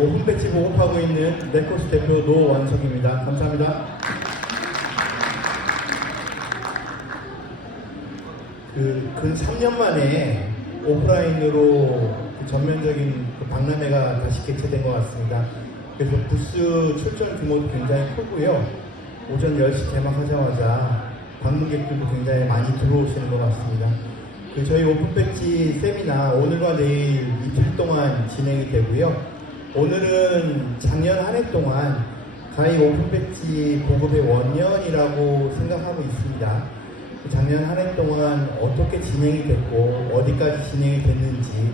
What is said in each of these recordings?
오픈 배치 보급하고 있는 네코스 대표 노원석입니다. 감사합니다. 근 3년 만에 오프라인으로 전면적인 박람회가 다시 개최된 것 같습니다. 그래서 부스 출전 규모도 굉장히 크고요. 오전 10시 개막하자마자 방문객들도 굉장히 많이 들어오시는 것 같습니다. 저희 오픈 배치 세미나 오늘과 내일 이틀 동안 진행이 되고요. 오늘은 작년 한 해 동안 가히 오픈 배치 보급의 원년이라고 생각하고 있습니다. 작년 한 해 동안 어떻게 진행이 됐고 어디까지 진행이 됐는지,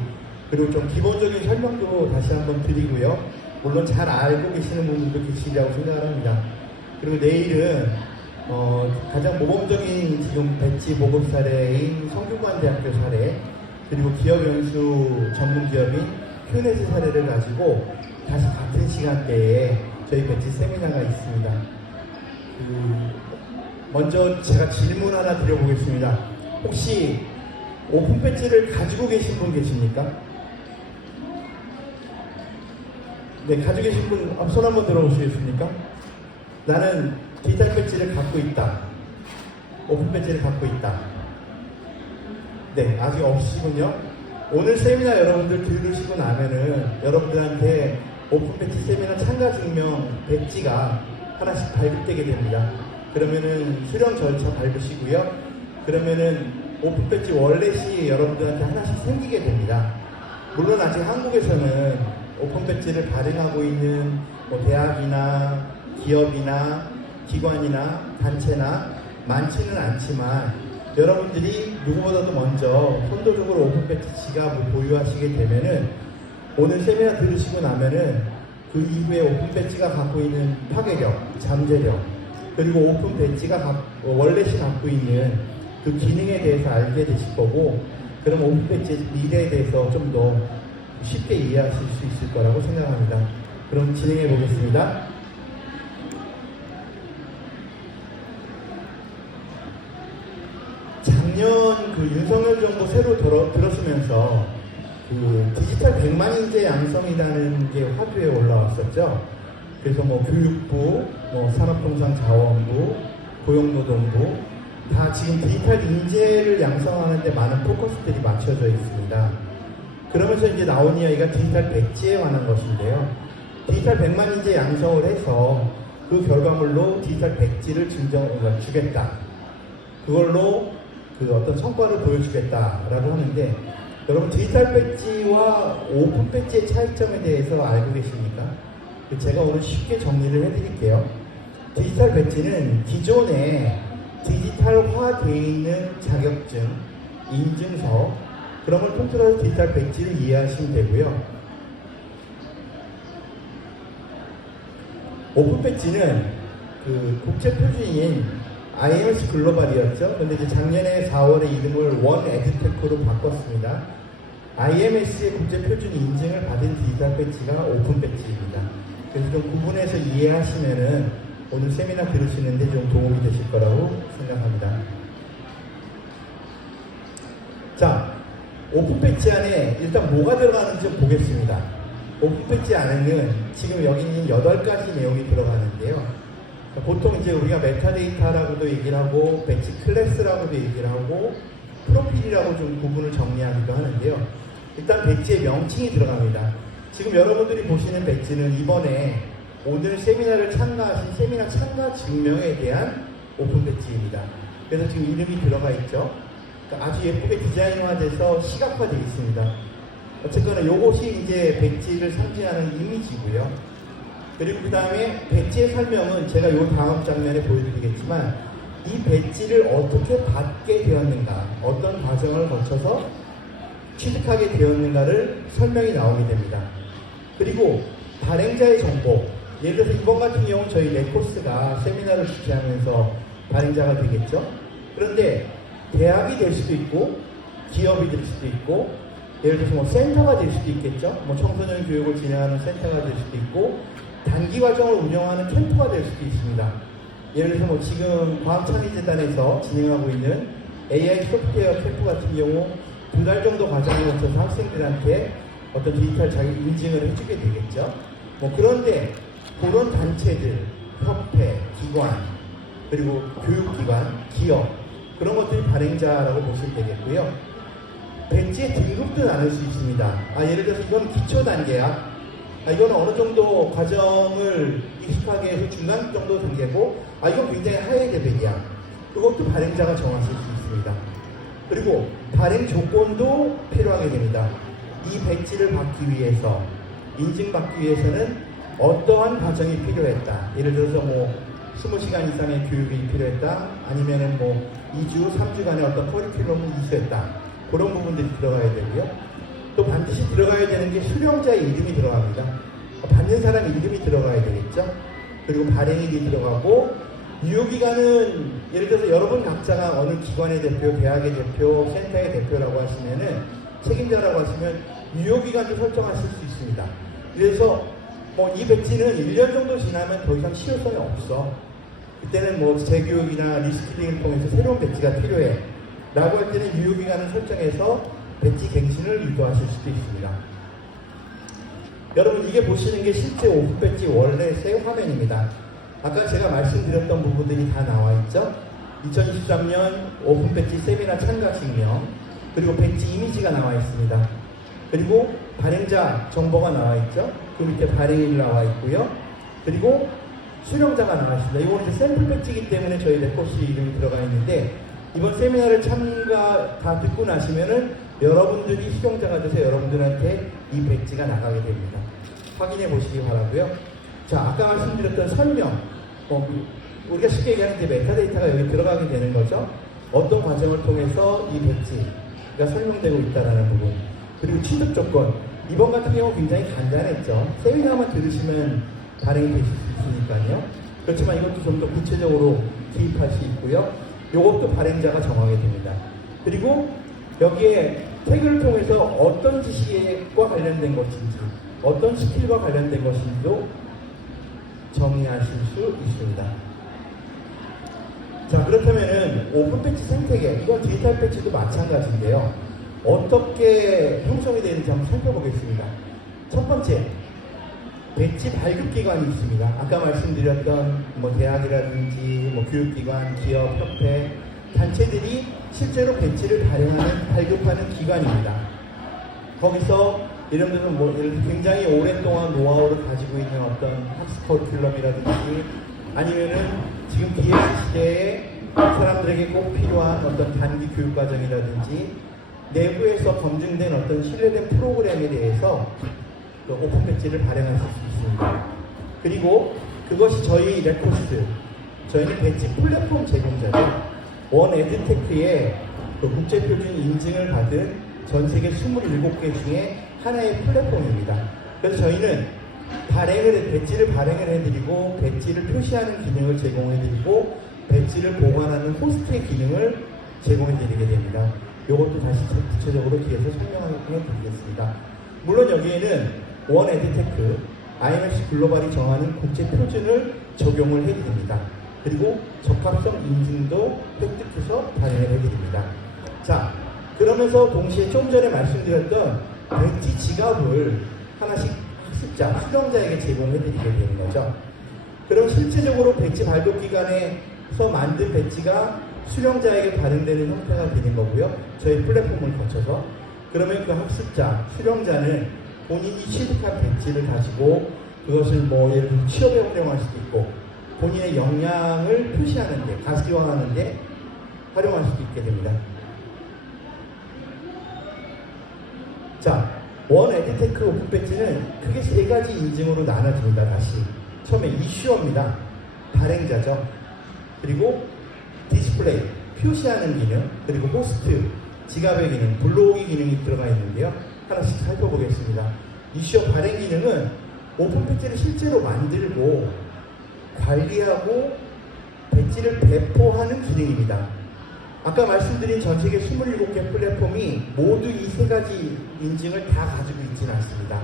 그리고 좀 기본적인 설명도 다시 한번 드리고요. 물론 잘 알고 계시는 분들도 계시리라고 생각을 합니다. 그리고 내일은 가장 모범적인 지금 배치 보급 사례인 성균관대학교 사례, 그리고 기업 연수 전문 기업인 큐네스 사례를 가지고 다시 같은 시간대에 저희 배치 세미나가 있습니다. 먼저 제가 질문 하나 드려보겠습니다. 혹시 오픈 배치를 가지고 계신 분 계십니까? 네, 가지고 계신 분 손 한번 들어보시겠습니까? 나는 디지털 배치를 갖고 있다. 오픈 배치를 갖고 있다. 네, 아직 없으시군요. 오늘 세미나 여러분들 들으시고 나면은 여러분들한테 오픈 배치 세미나 참가 증명 배지가 하나씩 발급되게 됩니다. 그러면은 수령 절차 밟으시고요. 그러면은 오픈 배지 월렛이 여러분들한테 하나씩 생기게 됩니다. 물론 아직 한국에서는 오픈 배지를 발행하고 있는 대학이나 기업이나 기관이나 단체나 많지는 않지만, 여러분들이 누구보다도 먼저 선도적으로 오픈 배치 지갑을 보유하시게 되면은 오늘 세미나 들으시고 나면은 그 이후에 오픈 배치가 갖고 있는 파괴력, 잠재력, 그리고 오픈 배치가 월렛이 갖고 있는 그 기능에 대해서 알게 되실 거고, 그럼 오픈 배치의 미래에 대해서 좀 더 쉽게 이해하실 수 있을 거라고 생각합니다. 그럼 진행해 보겠습니다. 작년 윤석열 정부 새로 들어서면서 디지털 100만 인재 양성이라는 게 화두에 올라왔었죠. 그래서 교육부, 산업통상자원부, 고용노동부 다 지금 디지털 인재를 양성하는 데 많은 포커스들이 맞춰져 있습니다. 그러면서 이제 나온 이야기가 디지털 백지에 관한 것인데요. 디지털 100만 인재 양성을 해서 그 결과물로 디지털 백지를 주겠다. 그걸로 어떤 성과를 보여주겠다라고 하는데, 여러분 디지털 배지와 오픈 배지의 차이점에 대해서 알고 계십니까? 제가 오늘 쉽게 정리를 해드릴게요. 디지털 배지는 기존에 디지털화되어 있는 자격증, 인증서, 그런 걸 통틀어서 디지털 배지를 이해하시면 되고요. 오픈 배지는 국제 표준인 IMS 글로벌이었죠. 근데 이제 작년에 4월에 이름을 원 에듀테크로 바꿨습니다. IMS의 국제 표준 인증을 받은 디지털 배지가 오픈 배지입니다. 그래서 좀 구분해서 이해하시면은 오늘 세미나 들으시는데 좀 도움이 되실 거라고 생각합니다. 자, 오픈 배지 안에 일단 뭐가 들어가는지 좀 보겠습니다. 오픈 배지 안에는 지금 여기 있는 8가지 내용이 들어가는데요. 보통 이제 우리가 메타데이터라고도 얘기를 하고, 배지 클래스라고도 얘기를 하고, 프로필이라고 좀 구분을 정리하기도 하는데요. 일단 배지의 명칭이 들어갑니다. 지금 여러분들이 보시는 배지는 이번에 오늘 세미나를 참가하신 세미나 참가 증명에 대한 오픈 배지입니다. 그래서 지금 이름이 들어가 있죠. 그러니까 아주 예쁘게 디자인화돼서 시각화되어 있습니다. 어쨌거나 이것이 이제 배지를 상징하는 이미지고요. 그리고 그 다음에 배지의 설명은 제가 이 다음 장면에 보여드리겠지만, 이 배지를 어떻게 받게 되었는가, 어떤 과정을 거쳐서 취득하게 되었는가를 설명이 나오게 됩니다. 그리고 발행자의 정보, 예를 들어서 이번 같은 경우는 저희 네코스가 세미나를 주최하면서 발행자가 되겠죠. 그런데 대학이 될 수도 있고, 기업이 될 수도 있고, 예를 들어서 센터가 될 수도 있겠죠. 청소년 교육을 진행하는 센터가 될 수도 있고, 단기 과정을 운영하는 캠프가 될 수도 있습니다. 예를 들어서 지금 과학창의재단에서 진행하고 있는 AI 소프트웨어 캠프 같은 경우 2달 정도 과정을 거쳐서 학생들한테 어떤 디지털 자격 인증을 해주게 되겠죠. 뭐 그런데 그런 단체들, 협회, 기관, 그리고 교육기관, 기업 그런 것들이 발행자라고 보시면 되겠고요. 배지의 등급도 나눌 수 있습니다. 예를 들어서 이건 기초 단계야. 이건 어느 정도 과정을 익숙하게 해서 중간 정도 단계고, 이건 굉장히 하이 레벨이야. 그것도 발행자가 정하실 수 있습니다. 그리고 발행 조건도 필요하게 됩니다. 이 배지를 받기 위해서, 인증받기 위해서는 어떠한 과정이 필요했다. 예를 들어서 뭐 20시간 이상의 교육이 필요했다. 아니면은 뭐 2주, 3주간의 어떤 커리큘럼을 이수했다. 그런 부분들이 들어가야 되고요. 또 반드시 들어가야 되는 게 수령자의 이름이 들어갑니다. 받는 사람 이름이 들어가야 되겠죠. 그리고 발행일이 들어가고, 유효기간은 예를 들어서 여러분 각자가 어느 기관의 대표, 대학의 대표, 센터의 대표라고 하시면은, 책임자라고 하시면 유효기간도 설정하실 수 있습니다. 그래서 뭐 이 배지는 1년 정도 지나면 더 이상 실효성이 없어. 그때는 뭐 재교육이나 리스킬링을 통해서 새로운 배지가 필요해 라고 할 때는 유효기간을 설정해서 배지 갱신을 유도하실 수도 있습니다. 여러분, 이게 보시는 게 실제 오픈 배지 원래 새 화면입니다. 아까 제가 말씀드렸던 부분들이 다 나와 있죠. 2023년 오픈 배지 세미나 참가식명, 그리고 배지 이미지가 나와 있습니다. 그리고 발행자 정보가 나와 있죠. 그 밑에 발행일 나와 있고요. 그리고 수령자가 나와 있습니다. 이거는 이제 샘플 배지이기 때문에 저희 레코시 이름이 들어가 있는데, 이번 세미나를 참가 다 듣고 나시면은 여러분들이 수령자가 돼서 여러분들한테 이 배지가 나가게 됩니다. 확인해 보시기 바라고요. 자, 아까 말씀드렸던 설명, 우리가 쉽게 얘기하는 이제 메타데이터가 여기 들어가게 되는 거죠. 어떤 과정을 통해서 이 배지가 설명되고 있다는 부분. 그리고 취득 조건. 이번 같은 경우 굉장히 간단했죠. 세미나만 들으시면 발행이 되실 수 있으니까요. 그렇지만 이것도 좀 더 구체적으로 기입할 수 있고요. 이것도 발행자가 정하게 됩니다. 그리고 여기에 태그를 통해서 어떤 지식과 관련된 것인지, 어떤 스킬과 관련된 것인지도 정의하실 수 있습니다. 자, 그렇다면은 오픈 배지 생태계, 이건 디지털 배지도 마찬가지인데요. 어떻게 형성이 되는지 한번 살펴보겠습니다. 첫 번째, 배지 발급 기관이 있습니다. 아까 말씀드렸던 뭐 대학이라든지 뭐 교육기관, 기업, 협회, 단체들이 실제로 배지를 발급하는 기관입니다. 거기서 예를 들어서 뭐 굉장히 오랫동안 노하우를 가지고 있는 어떤 학습 커리큘럼이라든지, 아니면은 지금 DS 시대에 사람들에게 꼭 필요한 어떤 단기 교육 과정이라든지, 내부에서 검증된 어떤 신뢰된 프로그램에 대해서 그 오픈 배지를 발행하실 수 있습니다. 그리고 그것이 저희 레코스, 저희는 배지 플랫폼 제공자죠. 원 에듀테크의 그 국제표준 인증을 받은 전 세계 27개 중에 하나의 플랫폼입니다. 그래서 저희는 배지를 발행을 해드리고, 배지를 표시하는 기능을 제공해드리고, 배지를 보관하는 호스트의 기능을 제공해드리게 됩니다. 이것도 다시 구체적으로 뒤에서 설명해드리겠습니다. 물론 여기에는 원 에듀테크, IMF 글로벌이 정하는 국제 표준을 적용을 해드립니다. 그리고 적합성 인증도 획득해서 발행을 해드립니다. 자, 그러면서 동시에 좀 전에 말씀드렸던 배지 지갑을 하나씩 학습자, 수령자에게 제공해드리게 되는 거죠. 그럼 실제적으로 배지 발급기관에서 만든 배지가 수령자에게 발행되는 형태가 되는 거고요. 저희 플랫폼을 거쳐서. 그러면 그 학습자, 수령자는 본인이 취득한 배지를 가지고 그것을 뭐 예를 들어 취업에 활용할 수도 있고, 본인의 역량을 표시하는데, 가시화하는데 활용할 수도 있게 됩니다. 자, 원 에듀테크 오픈 배지는 크게 세 가지 인증으로 나눠집니다. 다시 처음에 이슈어입니다. 발행자죠. 그리고 디스플레이, 표시하는 기능, 그리고 호스트, 지갑의 기능, 불러오기 기능이 들어가 있는데요. 하나씩 살펴보겠습니다. 이슈어 발행 기능은 오픈 배지를 실제로 만들고 관리하고 배지를 배포하는 기능입니다. 아까 말씀드린 전 세계 27개 플랫폼이 모두 이 세 가지 인증을 다 가지고 있지는 않습니다.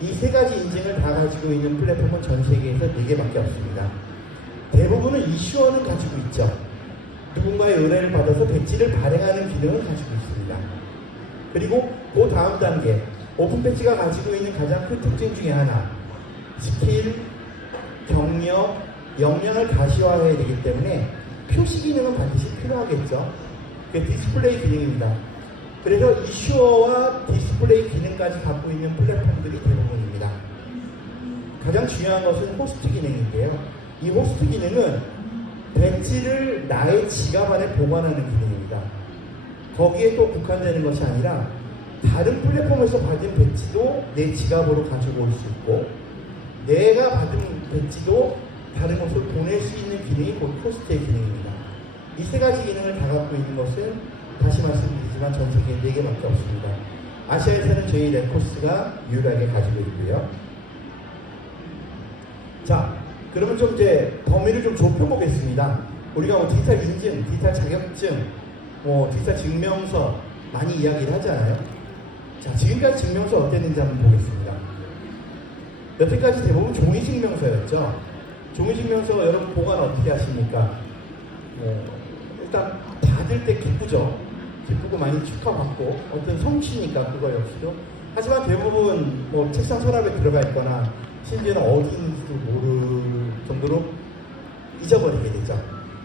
이 세 가지 인증을 다 가지고 있는 플랫폼은 전 세계에서 4개밖에 없습니다. 대부분은 이슈어는 가지고 있죠. 누군가의 의뢰를 받아서 배지를 발행하는 기능을 가지고 있습니다. 그리고 그 다음 단계, 오픈 배지가 가지고 있는 가장 큰 특징 중에 하나, 스킬, 경력, 역량을 가시화해야 되기 때문에 표시 기능은 반드시 필요하겠죠. 그게 디스플레이 기능입니다. 그래서 이슈어와 디스플레이 기능까지 갖고 있는 플랫폼들이 대부분입니다. 가장 중요한 것은 호스트 기능인데요. 이 호스트 기능은 배지를 나의 지갑 안에 보관하는 기능입니다. 거기에 또 국한되는 것이 아니라 다른 플랫폼에서 받은 배지도 내 지갑으로 가지고 올 수 있고 내가 받은 배지도 다른 곳으로 보낼 수 있는 기능이 곧 호스트의 기능입니다. 이 세 가지 기능을 다 갖고 있는 것은 다시 말씀드리지만 전 세계에 4개밖에 없습니다. 아시아에서는 저희 레코스가 유일하게 가지고 있고요. 자, 그러면 좀 이제 범위를 좀 좁혀보겠습니다. 우리가 뭐 디지털 인증, 디지털 자격증, 뭐 디지털 증명서 많이 이야기를 하잖아요. 자, 지금까지 증명서 어땠는지 한번 보겠습니다. 여태까지 대부분 종이 증명서였죠. 종이 증명서 여러분 보관 어떻게 하십니까? 일단 받을 때 기쁘죠. 기쁘고 많이 축하받고 어떤 성취니까 그거 역시도. 하지만 대부분 뭐 책상 서랍에 들어가 있거나 심지어는 어디 있는지도 모를 정도로 잊어버리게 되죠.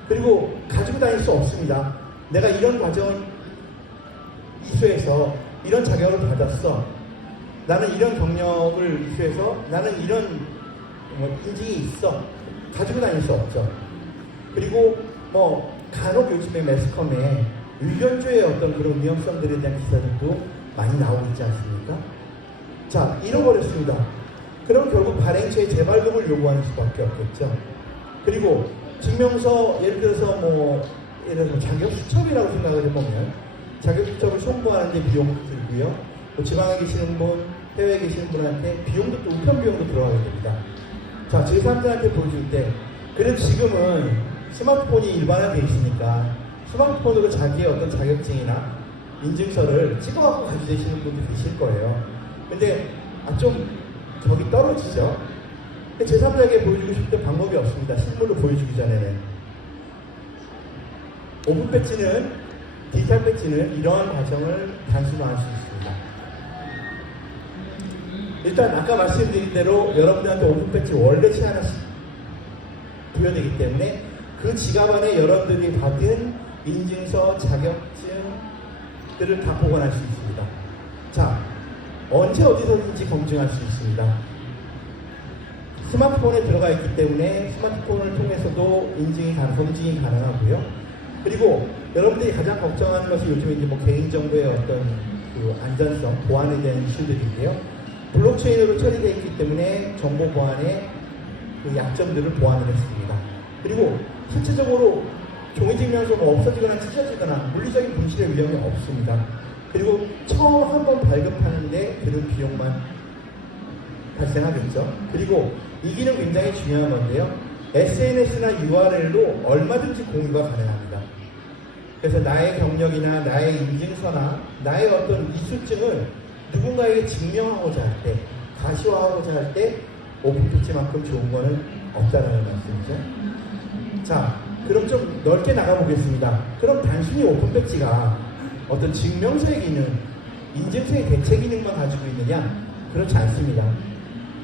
그리고 가지고 다닐 수 없습니다. 내가 이런 과정을 이수해서 이런 자격을 받았어. 나는 이런 경력을 이수해서 나는 이런 인증이 있어. 가지고 다닐 수 없죠. 그리고 뭐 간혹 요즘에 매스컴에 의견조의 어떤 그런 위험성들에 대한 기사들도 많이 나오고 있지 않습니까? 자, 잃어버렸습니다. 그럼 결국 발행처에 재발급을 요구하는 수밖에 없겠죠. 그리고 증명서 예를 들어서 자격 수첩이라고 생각을 해보면 자격 수첩을 송부하는데 비용도 들고요. 또 지방에 계시는 분, 해외에 계시는 분한테 비용도 또 우편 비용도 들어가게 됩니다. 자, 제3자한테 보여줄 때 그래도 지금은 스마트폰이 일반화되어 있으니까 스마트폰으로 자기의 어떤 자격증이나 인증서를 찍어갖고 가지고 계시는 분도 계실 거예요. 근데 좀 저기 떨어지죠. 제3자에게 보여주고 싶을 때 방법이 없습니다. 실물로 보여주기 전에는. 오픈 배지는, 디지털 배지는 이러한 과정을 단순화할 수 있습니다. 일단 아까 말씀드린 대로 여러분들한테 오픈 배지 월렛이 하나씩 부여되기 때문에 그 지갑 안에 여러분들이 받은 인증서, 자격증들을 다 보관할 수 있습니다. 자, 언제 어디서든지 검증할 수 있습니다. 스마트폰에 들어가 있기 때문에 스마트폰을 통해서도 검증이 가능하고요. 그리고 여러분들이 가장 걱정하는 것이 요즘에 이제 개인정보의 어떤 그 안전성, 보안에 대한 이슈들인데요. 블록체인으로 처리되어 있기 때문에 정보 보안의 그 약점들을 보완을 했습니다. 그리고 실질적으로 종이증명서가 없어지거나 찢어지거나 물리적인 분실의 위험이 없습니다. 그리고 처음 한번 발급하는데 드는 비용만 발생하겠죠. 그리고 이 기능 굉장히 중요한 건데요. SNS나 URL로 얼마든지 공유가 가능합니다. 그래서 나의 경력이나 나의 인증서나 나의 어떤 이수증을 누군가에게 증명하고자 할 때, 가시화하고자 할 때 오픈배지만큼 좋은 거는 없다라는 말씀이죠. 자, 그럼 좀 넓게 나가보겠습니다. 그럼 단순히 오픈배지가 어떤 증명서의 기능, 인증서의 대체 기능만 가지고 있느냐? 그렇지 않습니다.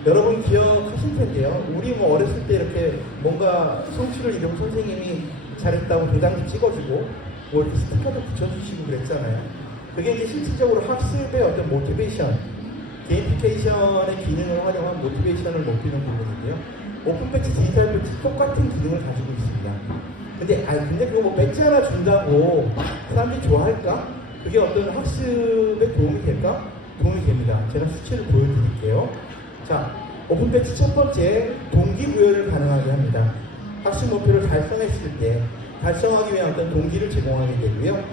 여러분 기억하실 텐데요. 우리 어렸을 때 이렇게 뭔가 성취를 이룬 선생님이 잘했다고 도장도 찍어주고 이렇게 스티커도 붙여주시고 그랬잖아요. 그게 이제 실질적으로 학습의 어떤 모티베이션, 게이미피케이션의 기능을 활용한 모티베이션을 높이는 부분인데요. 오픈배지, 디지털 배지 똑같은 기능을 가지고 있습니다. 근데 그거 배지 하나 준다고 사람들이 좋아할까? 그게 어떤 학습에 도움이 될까? 도움이 됩니다. 제가 수치를 보여드릴게요. 자, 오픈배지 첫 번째, 동기부여를 가능하게 합니다. 학습 목표를 달성했을 때 달성하기 위한 어떤 동기를 제공하게 되고요.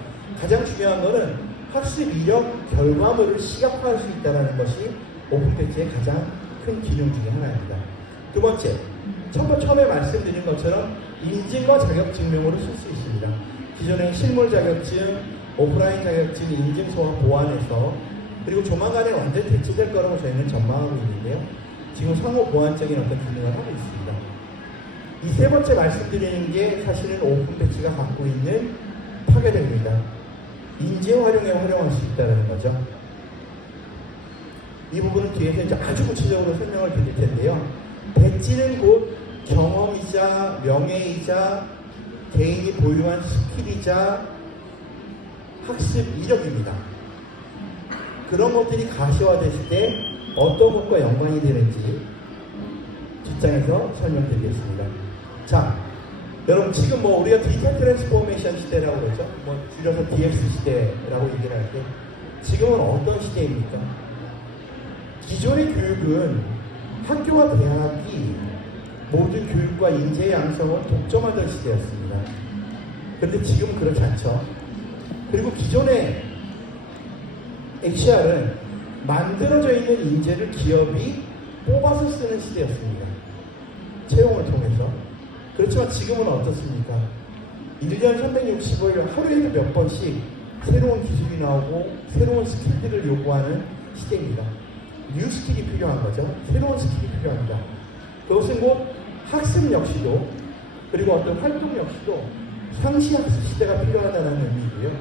가장 중요한 것은 학습 이력 결과물을 시각화할 수 있다는 것이 오픈배지의 가장 큰 기능 중에 하나입니다. 두 번째, 처음에 말씀드린 것처럼 인증과 자격증명으로 쓸 수 있습니다. 기존의 실물 자격증, 오프라인 자격증 인증서와 보완해서 그리고 조만간에 완전 대체될 거라고 저희는 전망하고 있는데요. 지금 상호 보완적인 어떤 기능을 하고 있습니다. 이 세 번째 말씀드리는 게 사실은 오픈배지가 갖고 있는 파괴력입니다. 인재 활용에 활용할 수 있다는 거죠. 이 부분은 뒤에서 이제 아주 구체적으로 설명을 드릴 텐데요. 백지는 곧 경험이자 명예이자 개인이 보유한 스킬이자 학습 이력입니다. 그런 것들이 가시화됐을 때 어떤 것과 연관이 되는지 뒷장에서 설명드리겠습니다. 자, 여러분 지금 뭐 우리가 디지털 트랜스포메이션 시대라고 그러죠. 뭐 줄여서 DX 시대라고 얘기를 할 때 지금은 어떤 시대입니까? 기존의 교육은 학교와 대학이 모든 교육과 인재 양성을 독점하던 시대였습니다. 그런데 지금은 그렇지 않죠. 그리고 기존의 HR은 만들어져 있는 인재를 기업이 뽑아서 쓰는 시대였습니다. 채용을 통해서. 그렇지만 지금은 어떻습니까? 1년 365일 하루에도 몇 번씩 새로운 기술이 나오고 새로운 스킬들을 요구하는 시대입니다. 뉴 스킬이 필요한 거죠. 새로운 스킬이 필요합니다. 그것은 곧 학습 역시도 그리고 어떤 활동 역시도 상시학습 시대가 필요하다는 의미고요.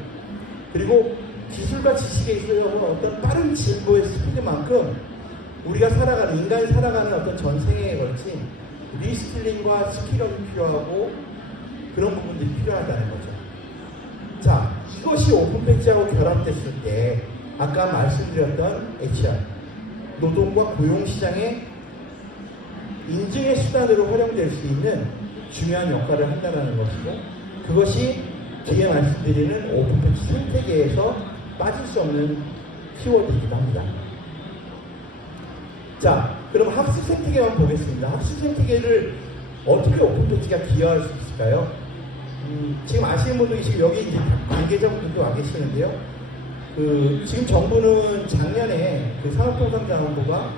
그리고 기술과 지식에 있어서 어떤 빠른 진보의 스피드만큼 우리가 살아가는 인간이 살아가는 어떤 전생에 걸친 리스킬링과 스킬업이 필요하고 그런 부분들이 필요하다는 거죠. 자, 이것이 오픈 배지하고 결합됐을 때 아까 말씀드렸던 HR 노동과 고용시장의 인증의 수단으로 활용될 수 있는 중요한 역할을 한다는 것이고 그것이 뒤에 말씀드리는 오픈 배지 생태계에서 빠질 수 없는 키워드이기도 합니다. 자, 그럼 학습 생태계만 보겠습니다. 학습 생태계를 어떻게 오픈 배지가 기여할 수 있을까요? 지금 아시는 분도 계시고 여기 이제 관계자분들도 와 계시는데요. 지금 정부는 작년에 산업통상자원부가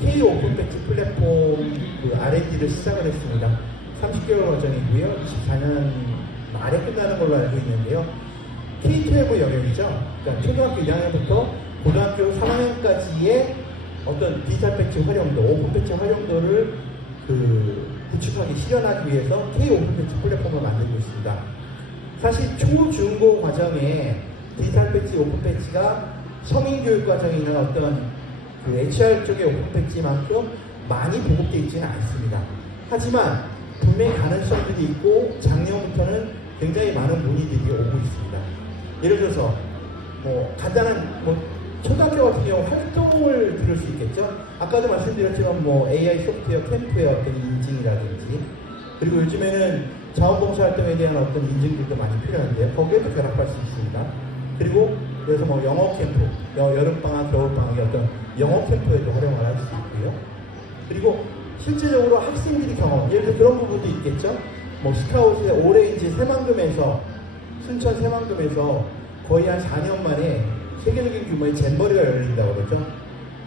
K 오픈 배지 플랫폼 R&D를 시작을 했습니다. 30개월 과정이고요. 24년 말에 끝나는 걸로 알고 있는데요. K-12 영역이죠. 그러니까 초등학교 1학년부터 고등학교 3학년까지의 어떤 디지털 배지 활용도, 오픈 배지 활용도를 구축하기, 실현하기 위해서 K 오픈 배지 플랫폼을 만들고 있습니다. 사실 초, 중, 고 과정에 디지털 배지, 오픈 배지가 성인 교육 과정이나 어떤 HR 쪽의 오픈 배지만큼 많이 보급되어 있지는 않습니다. 하지만 분명히 가능성들이 있고 작년부터는 굉장히 많은 문의들이 오고 있습니다. 예를 들어서 간단한 초등학교 같은 경우 활동을 들을 수 있겠죠. 아까도 말씀드렸지만 AI 소프트웨어 캠프의 어떤 인증이라든지 그리고 요즘에는 자원봉사 활동에 대한 어떤 인증들도 많이 필요한데요. 거기에도 결합할 수 있습니다. 그리고 그래서 영어 캠프, 여름방학, 겨울방학의 어떤 영어 캠프에도 활용을 할 수 있고요. 그리고 실제적으로 학생들이 경험, 예를 들어 그런 부분도 있겠죠. 스카웃에 올해 이제 새만금에서, 순천 새만금에서 거의 한 4년 만에 세계적인 규모의 잼버리가 열린다고 그러죠.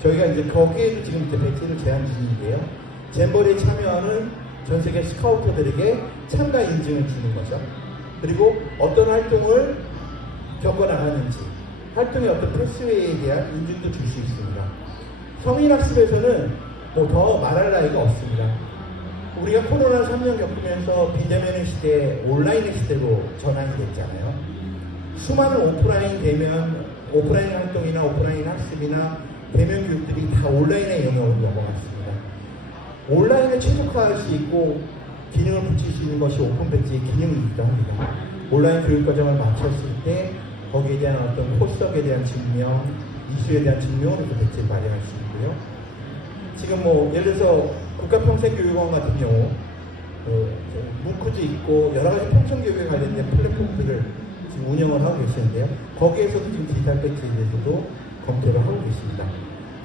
저희가 이제 거기에도 지금 이제 배지를 제한 중인데요. 잼버리에 참여하는 전 세계 스카우터들에게 참가 인증을 주는 거죠. 그리고 어떤 활동을 겪어나가는지, 활동의 어떤 패스웨이에 대한 인증도 줄 수 있습니다. 성인학습에서는 더 말할 나위가 없습니다. 우리가 코로나 3년 겪으면서 비대면의 시대, 온라인의 시대로 전환이 됐잖아요. 수많은 오프라인 활동이나 오프라인 학습이나 대면 교육들이 다 온라인의 영역으로 넘어갔습니다. 온라인에 최적화할 수 있고 기능을 붙일 수 있는 것이 오픈 배지의 기능이기도 합니다. 온라인 교육 과정을 마쳤을 때 거기에 대한 어떤 코스석에 대한 증명, 이슈에 대한 증명으로 그 배지를 마련할 수 있고요. 지금 예를 들어서 국가평생교육원 같은 경우 문크도 있고 여러 가지 평생교육에 관련된 플랫폼들을 지금 운영을 하고 계시는데요. 거기에서도 지금 디지털 배지에 대해서도 검토를 하고 계십니다.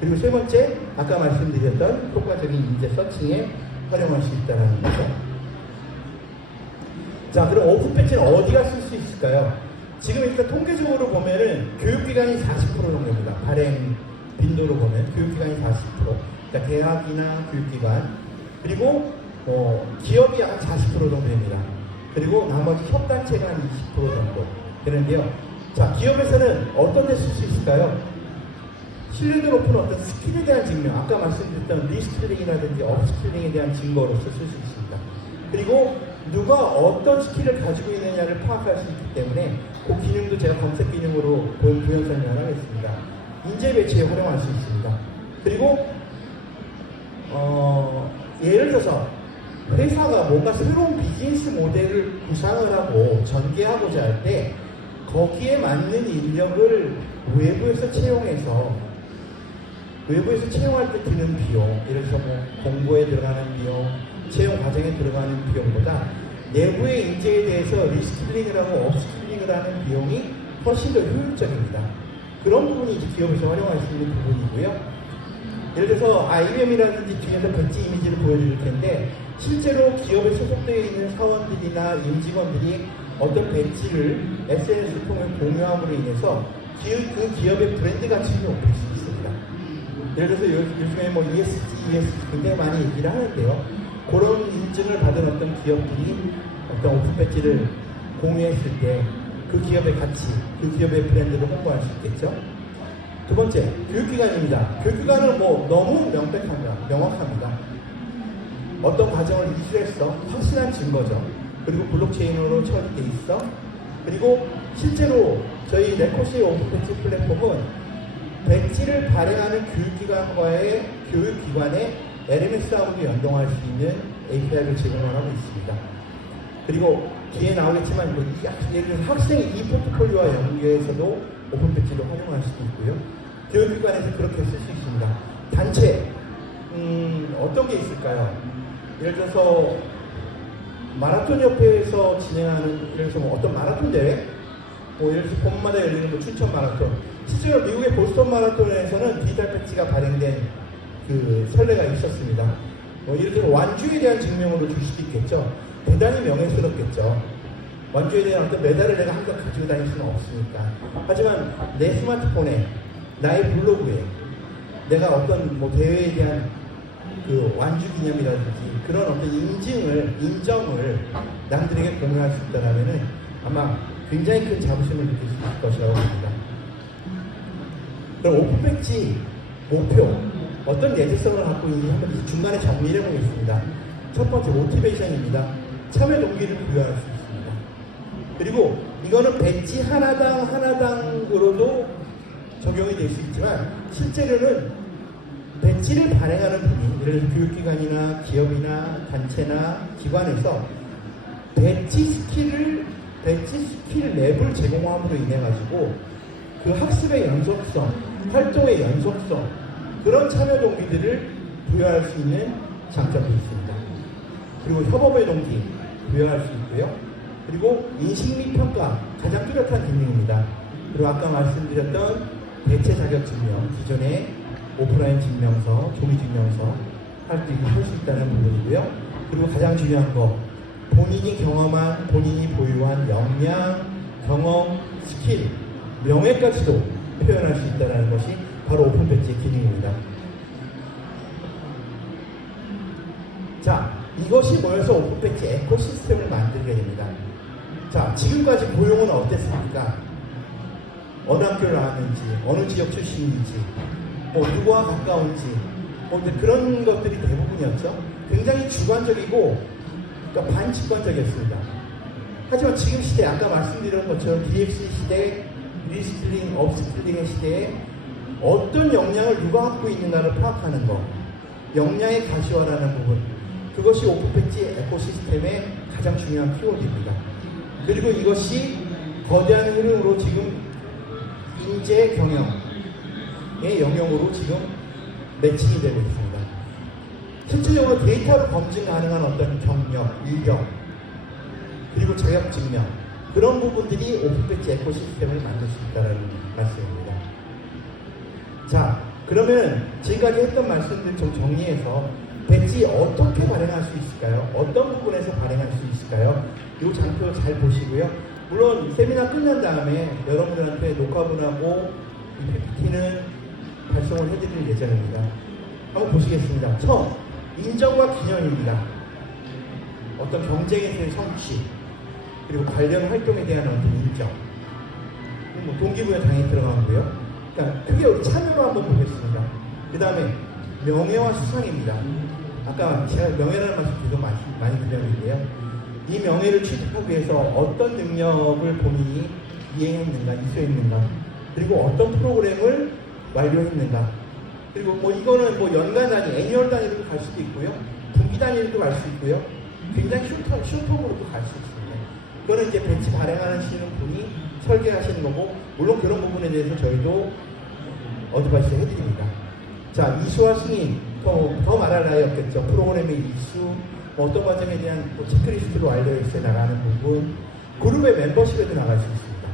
그리고 세 번째, 아까 말씀드렸던 효과적인 인재 서칭에 활용할 수 있다는 거죠. 자, 그럼 오픈 배지는 어디가 쓸 수 있을까요? 지금 일단 통계적으로 보면은 교육기관이 40% 정도입니다. 발행 빈도로 보면 교육기관이 40%. 그러니까 대학이나 교육기관. 그리고 기업이 한 40% 정도 됩니다. 그리고 나머지 협단체가 한 20% 정도 되는데요. 자, 기업에서는 어떤 데 쓸 수 있을까요? 신뢰도 높은 어떤 스킬에 대한 증명, 아까 말씀드렸던 리스킬링이라든지 업스킬링에 대한 증거로서 쓸 수 있습니다. 그리고 누가 어떤 스킬을 가지고 있느냐를 파악할 수 있기 때문에 그 기능도 제가 검색 기능으로 부연 설명을 하겠습니다. 인재 배치에 활용할 수 있습니다. 그리고 예를 들어서 회사가 뭔가 새로운 비즈니스 모델을 구상을 하고 전개하고자 할 때 거기에 맞는 인력을 외부에서 채용해서 외부에서 채용할 때 드는 비용, 예를 들어서 뭐 공고에 들어가는 비용, 채용 과정에 들어가는 비용보다 내부의 인재에 대해서 리스킬링을 하고 업스킬링을 하는 비용이 훨씬 더 효율적입니다. 그런 부분이 이제 기업에서 활용할 수 있는 부분이고요. 예를 들어서 IBM이라든지 뒤에서 배지 이미지를 보여드릴 텐데 실제로 기업에 소속되어 있는 사원들이나 임직원들이 어떤 배지를 SNS를 통해 공유함으로 인해서 그 기업의 브랜드 가치를 높일 수 있습니다. 예를 들어서 요즘에 뭐 ESG 굉장히 많이 얘기를 하는데요. 그런 인증을 받은 어떤 기업들이 어떤 오픈 배지를 공유했을 때 그 기업의 가치, 그 기업의 브랜드를 홍보할 수 있겠죠. 두 번째, 교육기관입니다. 교육기관은 뭐 너무 명확합니다. 어떤 과정을 이수했어, 확실한 증거죠. 그리고 블록체인으로 처리돼 있어. 그리고 실제로 저희 네코시 오픈 배지 플랫폼은 배지를 발행하는 교육기관의 LMS하고도 연동할 수 있는 API를 제공을 하고 있습니다. 그리고 뒤에 나오겠지만 뭐 예를 들어서 학생 e포트폴리오와 연계해서도 오픈 배지를 활용할 수도 있고요. 교육기관에서 그렇게 쓸 수 있습니다. 단체 어떤 게 있을까요? 예를 들어서 마라톤 협회에서 진행하는 예를 들어서 뭐 어떤 마라톤 대회, 뭐 예를 들어서 봄마다 열리는 뭐 춘천 마라톤. 실제로 미국의 보스턴 마라톤에서는 디지털 배지가 발행된 그 선례가 있었습니다. 뭐 예를 들어 완주에 대한 증명으로 줄 수도 있겠죠. 대단히 명예스럽겠죠. 완주에 대한 어떤 메달을 내가 항상 가지고 다닐 수는 없으니까. 하지만 내 스마트폰에, 나의 블로그에 내가 어떤 뭐 대회에 대한 그 완주 기념이라든지 그런 어떤 인정을 남들에게 공유할 수 있다라면은 아마 굉장히 큰 자부심을 느낄 수 있을 것이라고 봅니다. 그럼 오픈 배지 목표, 어떤 예제성을 갖고 있는지 한번 중간에 정리를 해보겠습니다. 첫 번째, 모티베이션입니다. 참여 동기를 부여할 수 있습니다. 그리고 이거는 배지 하나당으로도 적용이 될 수 있지만 실제로는 배지를 발행하는 분이 예를 들어서 교육기관이나 기업이나 단체나 기관에서 배지 스킬 랩을 제공함으로 인해 가지고 그 학습의 연속성, 활동의 연속성, 그런 참여 동기들을 부여할 수 있는 장점이 있습니다. 그리고 협업의 동기 부여할 수 있고요. 그리고 인식 및 평가, 가장 뚜렷한 기능입니다. 그리고 아까 말씀드렸던 대체 자격 증명, 기존의 오프라인 증명서, 종이 증명서 할 수 있다는 부분이고요. 그리고 가장 중요한 거, 본인이 경험한, 본인이 보유한 역량, 경험, 스킬, 명예까지도 표현할 수 있다는 것이 바로 오픈 배지의 기능입니다. 자, 이것이 모여서 오픈 배지 에코시스템을 만들게 됩니다. 자, 지금까지 고용은 어땠습니까? 어느 학교를 나왔는지, 어느 지역 출신인지, 뭐 누구와 가까운지, 뭐 그런 것들이 대부분이었죠. 굉장히 주관적이고, 그러니까 반직관적이었습니다. 하지만 지금 시대, 아까 말씀드린 것처럼 DX 시대, 리스킬링, 업스킬링의 시대에 어떤 역량을 누가 갖고 있는가를 파악하는 것, 역량의 가시화라는 부분, 그것이 오픈 배지 에코시스템의 가장 중요한 키워드입니다. 그리고 이것이 거대한 흐름으로 지금 인재 경영의 영역으로 지금 매칭이 되고 있습니다. 실질적으로 데이터로 검증 가능한 어떤 경력, 이력, 그리고 자격 증명, 그런 부분들이 오픈 배지 에코시스템을 만들 수 있다는 말씀입니다. 자, 그러면 지금까지 했던 말씀들 좀 정리해서 배지 어떻게 발행할 수 있을까요? 어떤 부분에서 발행할 수 있을까요? 이 장표 잘 보시고요. 물론 세미나 끝난 다음에 여러분들한테 녹화분하고 이 PPT는 발송을 해드릴 예정입니다. 한번 보시겠습니다. 처음, 인정과 기념입니다. 어떤 경쟁에서의 성취, 그리고 관련 활동에 대한 어떤 인정, 뭐 동기부여 당연히 들어가고요. 그러니까 크게 우리 참여로 한번 보겠습니다. 그 다음에 명예와 수상입니다. 아까 제가 명예라는 말씀 계속 많이 드렸는데요. 이 명예를 취득하기 위해서 어떤 능력을 본인이 이행했는가, 이수했는가, 그리고 어떤 프로그램을 완료했는가, 그리고 뭐 이거는 뭐 연간 단위, 애니얼 단위로 갈 수도 있고요. 분기 2단위로도 갈 수 있고요. 굉장히 쇼텀으로도 갈 수 있습니다. 그거는 이제 배치 발행하시는 분이 설계하시는 거고, 물론 그런 부분에 대해서 저희도 어드바이스 해드립니다. 자, 이수와 승인, 더 말할 나위 없겠죠. 프로그램의 이수, 어떤 과정에 대한 체크리스트로 완료해서 나가는 부분, 그룹의 멤버십에도 나갈 수 있습니다.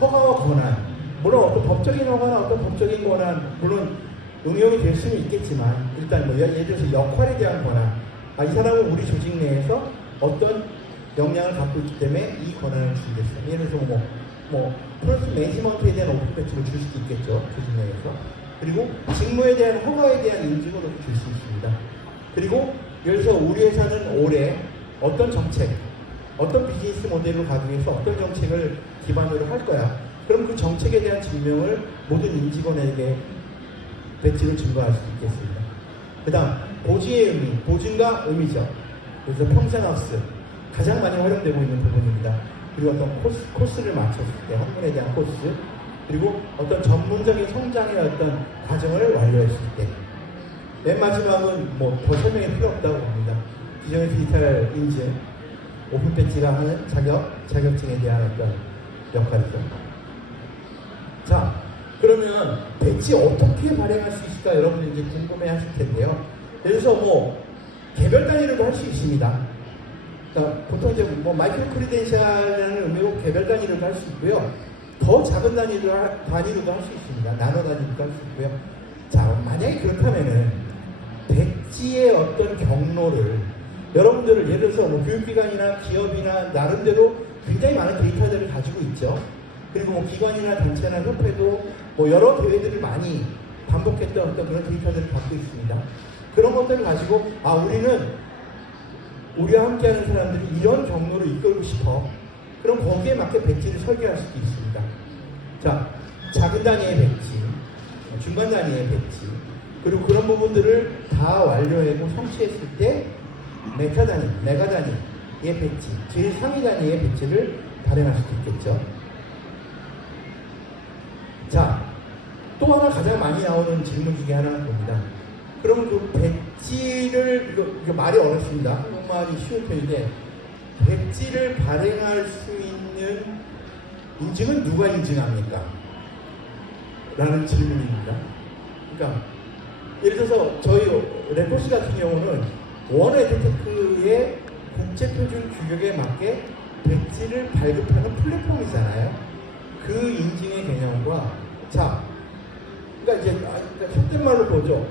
허가와 권한, 물론 어떤 법적인 허가나 어떤 법적인 권한, 물론 응용이 될 수는 있겠지만, 일단 뭐 예를 들어서 역할에 대한 권한, 이 사람은 우리 조직 내에서 어떤 역량을 갖고 있기 때문에 이 권한을 주겠어요. 예를 들어서 프로젝트 매니지먼트에 대한 오픈 배치를 줄 수도 있겠죠, 조직 내에서. 그리고 직무에 대한 허가에 대한 인증을 줄 수 있습니다. 그리고 예를 들어서 우리 회사는 올해 어떤 정책, 어떤 비즈니스 모델을 가기 위해서 어떤 정책을 기반으로 할 거야. 그럼 그 정책에 대한 증명을 모든 임직원에게 배치를 증거할 수 있겠습니다. 그 다음, 보증의 의미, 보증과 의미죠. 그래서 평생학습, 가장 많이 활용되고 있는 부분입니다. 그리고 어떤 코스를 맞췄을 때, 학문에 대한 코스, 그리고 어떤 전문적인 성장의 어떤 과정을 완료했을 때. 맨 마지막은 더 설명이 필요 없다고 봅니다. 기존의 디지털 인증, 오픈 배치가 하는 자격증에 대한 어떤 역할이죠. 자, 그러면 배치 어떻게 발행할 수 있을까 여러분들 이제 궁금해 하실 텐데요. 예를 들어서 개별 단위로도 할 수 있습니다. 그러니까 보통 이제 마이크로 크리덴셜이라는 의미로 개별 단위로도 할 수 있고요. 더 작은 단위로도 할 수 있습니다. 나노 단위로도 할 수 있고요. 자, 만약에 그렇다면은 배지의 어떤 경로를 여러분들을 예를 들어서 교육기관이나 기업이나 나름대로 굉장히 많은 데이터들을 가지고 있죠. 그리고 기관이나 단체나 협회도 여러 대회들을 많이 반복했던 어떤 그런 데이터들을 갖고 있습니다. 그런 것들을 가지고 우리는 우리와 함께하는 사람들이 이런 경로로 이끌고 싶어. 그럼 거기에 맞게 배지를 설계할 수도 있습니다. 자, 작은 단위의 배지, 중간 단위의 배지, 그리고 그런 부분들을 다 완료하고 성취했을 때 메가 단위의 배지, 제일 상위 단위의 배지를 발행할 수도 있겠죠. 자, 또 하나 가장 많이 나오는 질문 중에 하나는 봅니다. 그럼 그 배지를, 이거 말이 어렵습니다. 한국말이 쉬운 편인데, 배지를 발행할 수 있는 인증은 누가 인증합니까? 라는 질문입니다. 그러니까 예를 들어서 저희 레포시 같은 경우는 원에듀테크의 국제표준 규격에 맞게 배지를 발급하는 플랫폼이잖아요. 그 인증의 개념과 그러니까 이제 속된 말로 보죠.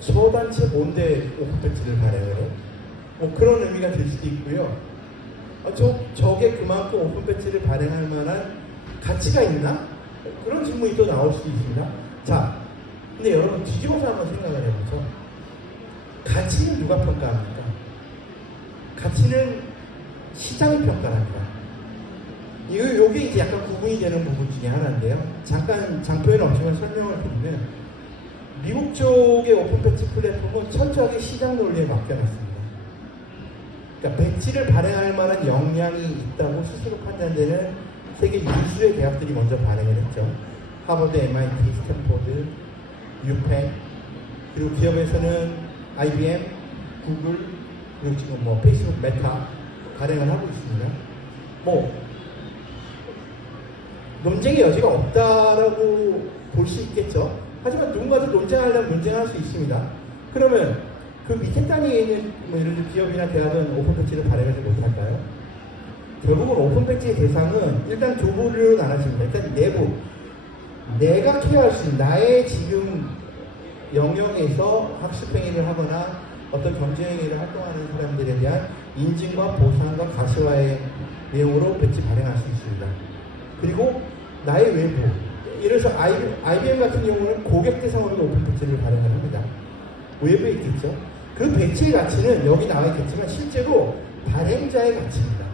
저 단체 뭔데 오픈 배지를 발행을 해? 그런 의미가 될 수도 있고요. 저게 그만큼 오픈 배지를 발행할 만한 가치가 있나? 그런 질문이 또 나올 수도 있습니다. 자, 근데 여러분 뒤집어서 한번 생각을 해보죠. 가치는 누가 평가합니까? 가치는 시장이 평가합니다. 요게 이제 약간 구분이 되는 부분 중에 하나인데요. 잠깐 장표에는 없지만 설명을 드리면, 미국 쪽의 오픈 배지 플랫폼은 철저하게 시장 논리에 맡겨놨습니다. 그러니까 배지를 발행할 만한 역량이 있다고 스스로 판단되는 세계 유수의 대학들이 먼저 발행을 했죠. 하버드, MIT, 스탠포드, 유펜, 그리고 기업에서는 IBM, 구글, 그리고 지금 페이스북, 메타 발행을 하고 있습니다. 논쟁의 여지가 없다라고 볼 수 있겠죠. 하지만 누군가도 논쟁하려면 논쟁할 수 있습니다. 그러면 그 밑에 단위에 있는 예를 들어 기업이나 대학은 오픈 배지를 발행하지 못할까요? 결국은 오픈 배지의 대상은 일단 두 부류로 나눠집니다. 일단 내부, 내가 케어할 수 있는 나의 지금 영역에서 학습 행위를 하거나 어떤 경제 행위를 활동하는 사람들에 대한 인증과 보상과 가시화의 내용으로 배지 발행할 수 있습니다. 그리고 나의 외부, 예를 들어서 IBM 같은 경우는 고객 대상으로 오픈 배지를 발행을 합니다. 외부에 있겠죠. 그 배지의 가치는 여기 나와 있겠지만 실제로 발행자의 가치입니다.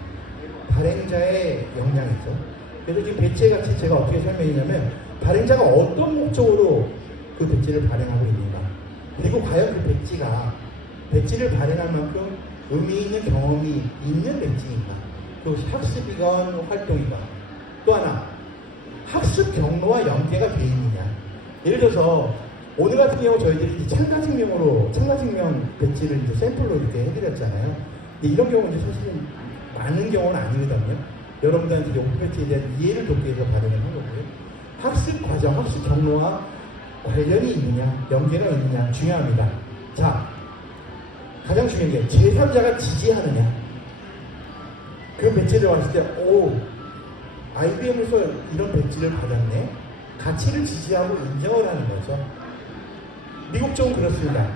발행자의 역량이죠. 그래서 지금 배지의 가치 제가 어떻게 설명했냐면, 발행자가 어떤 목적으로 그 배지를 발행하고 있는가, 그리고 과연 그 배지를 발행할 만큼 의미 있는 경험이 있는 배지인가, 그것이 학습이건 활동이건, 또 하나 학습 경로와 연계가 돼 있느냐. 예를 들어서 오늘 같은 경우 저희들이 이제 참가증명 배지를 이제 샘플로 이렇게 해드렸잖아요. 근데 이런 경우는 이제 사실은 많은 경우는 아니거든요. 여러분들한테 오픈 배지에 대한 이해를 돕기 위해서 발행을 한 거고요. 학습 과정, 학습 경로와 관련이 있느냐, 연계가 있느냐 중요합니다. 자, 가장 중요한 게 제3자가 지지하느냐. 그 배지를 왔을 때, 오, IBM에서 이런 배지를 받았네. 가치를 지지하고 인정을 하는 거죠. 미국 쪽은 그렇습니다.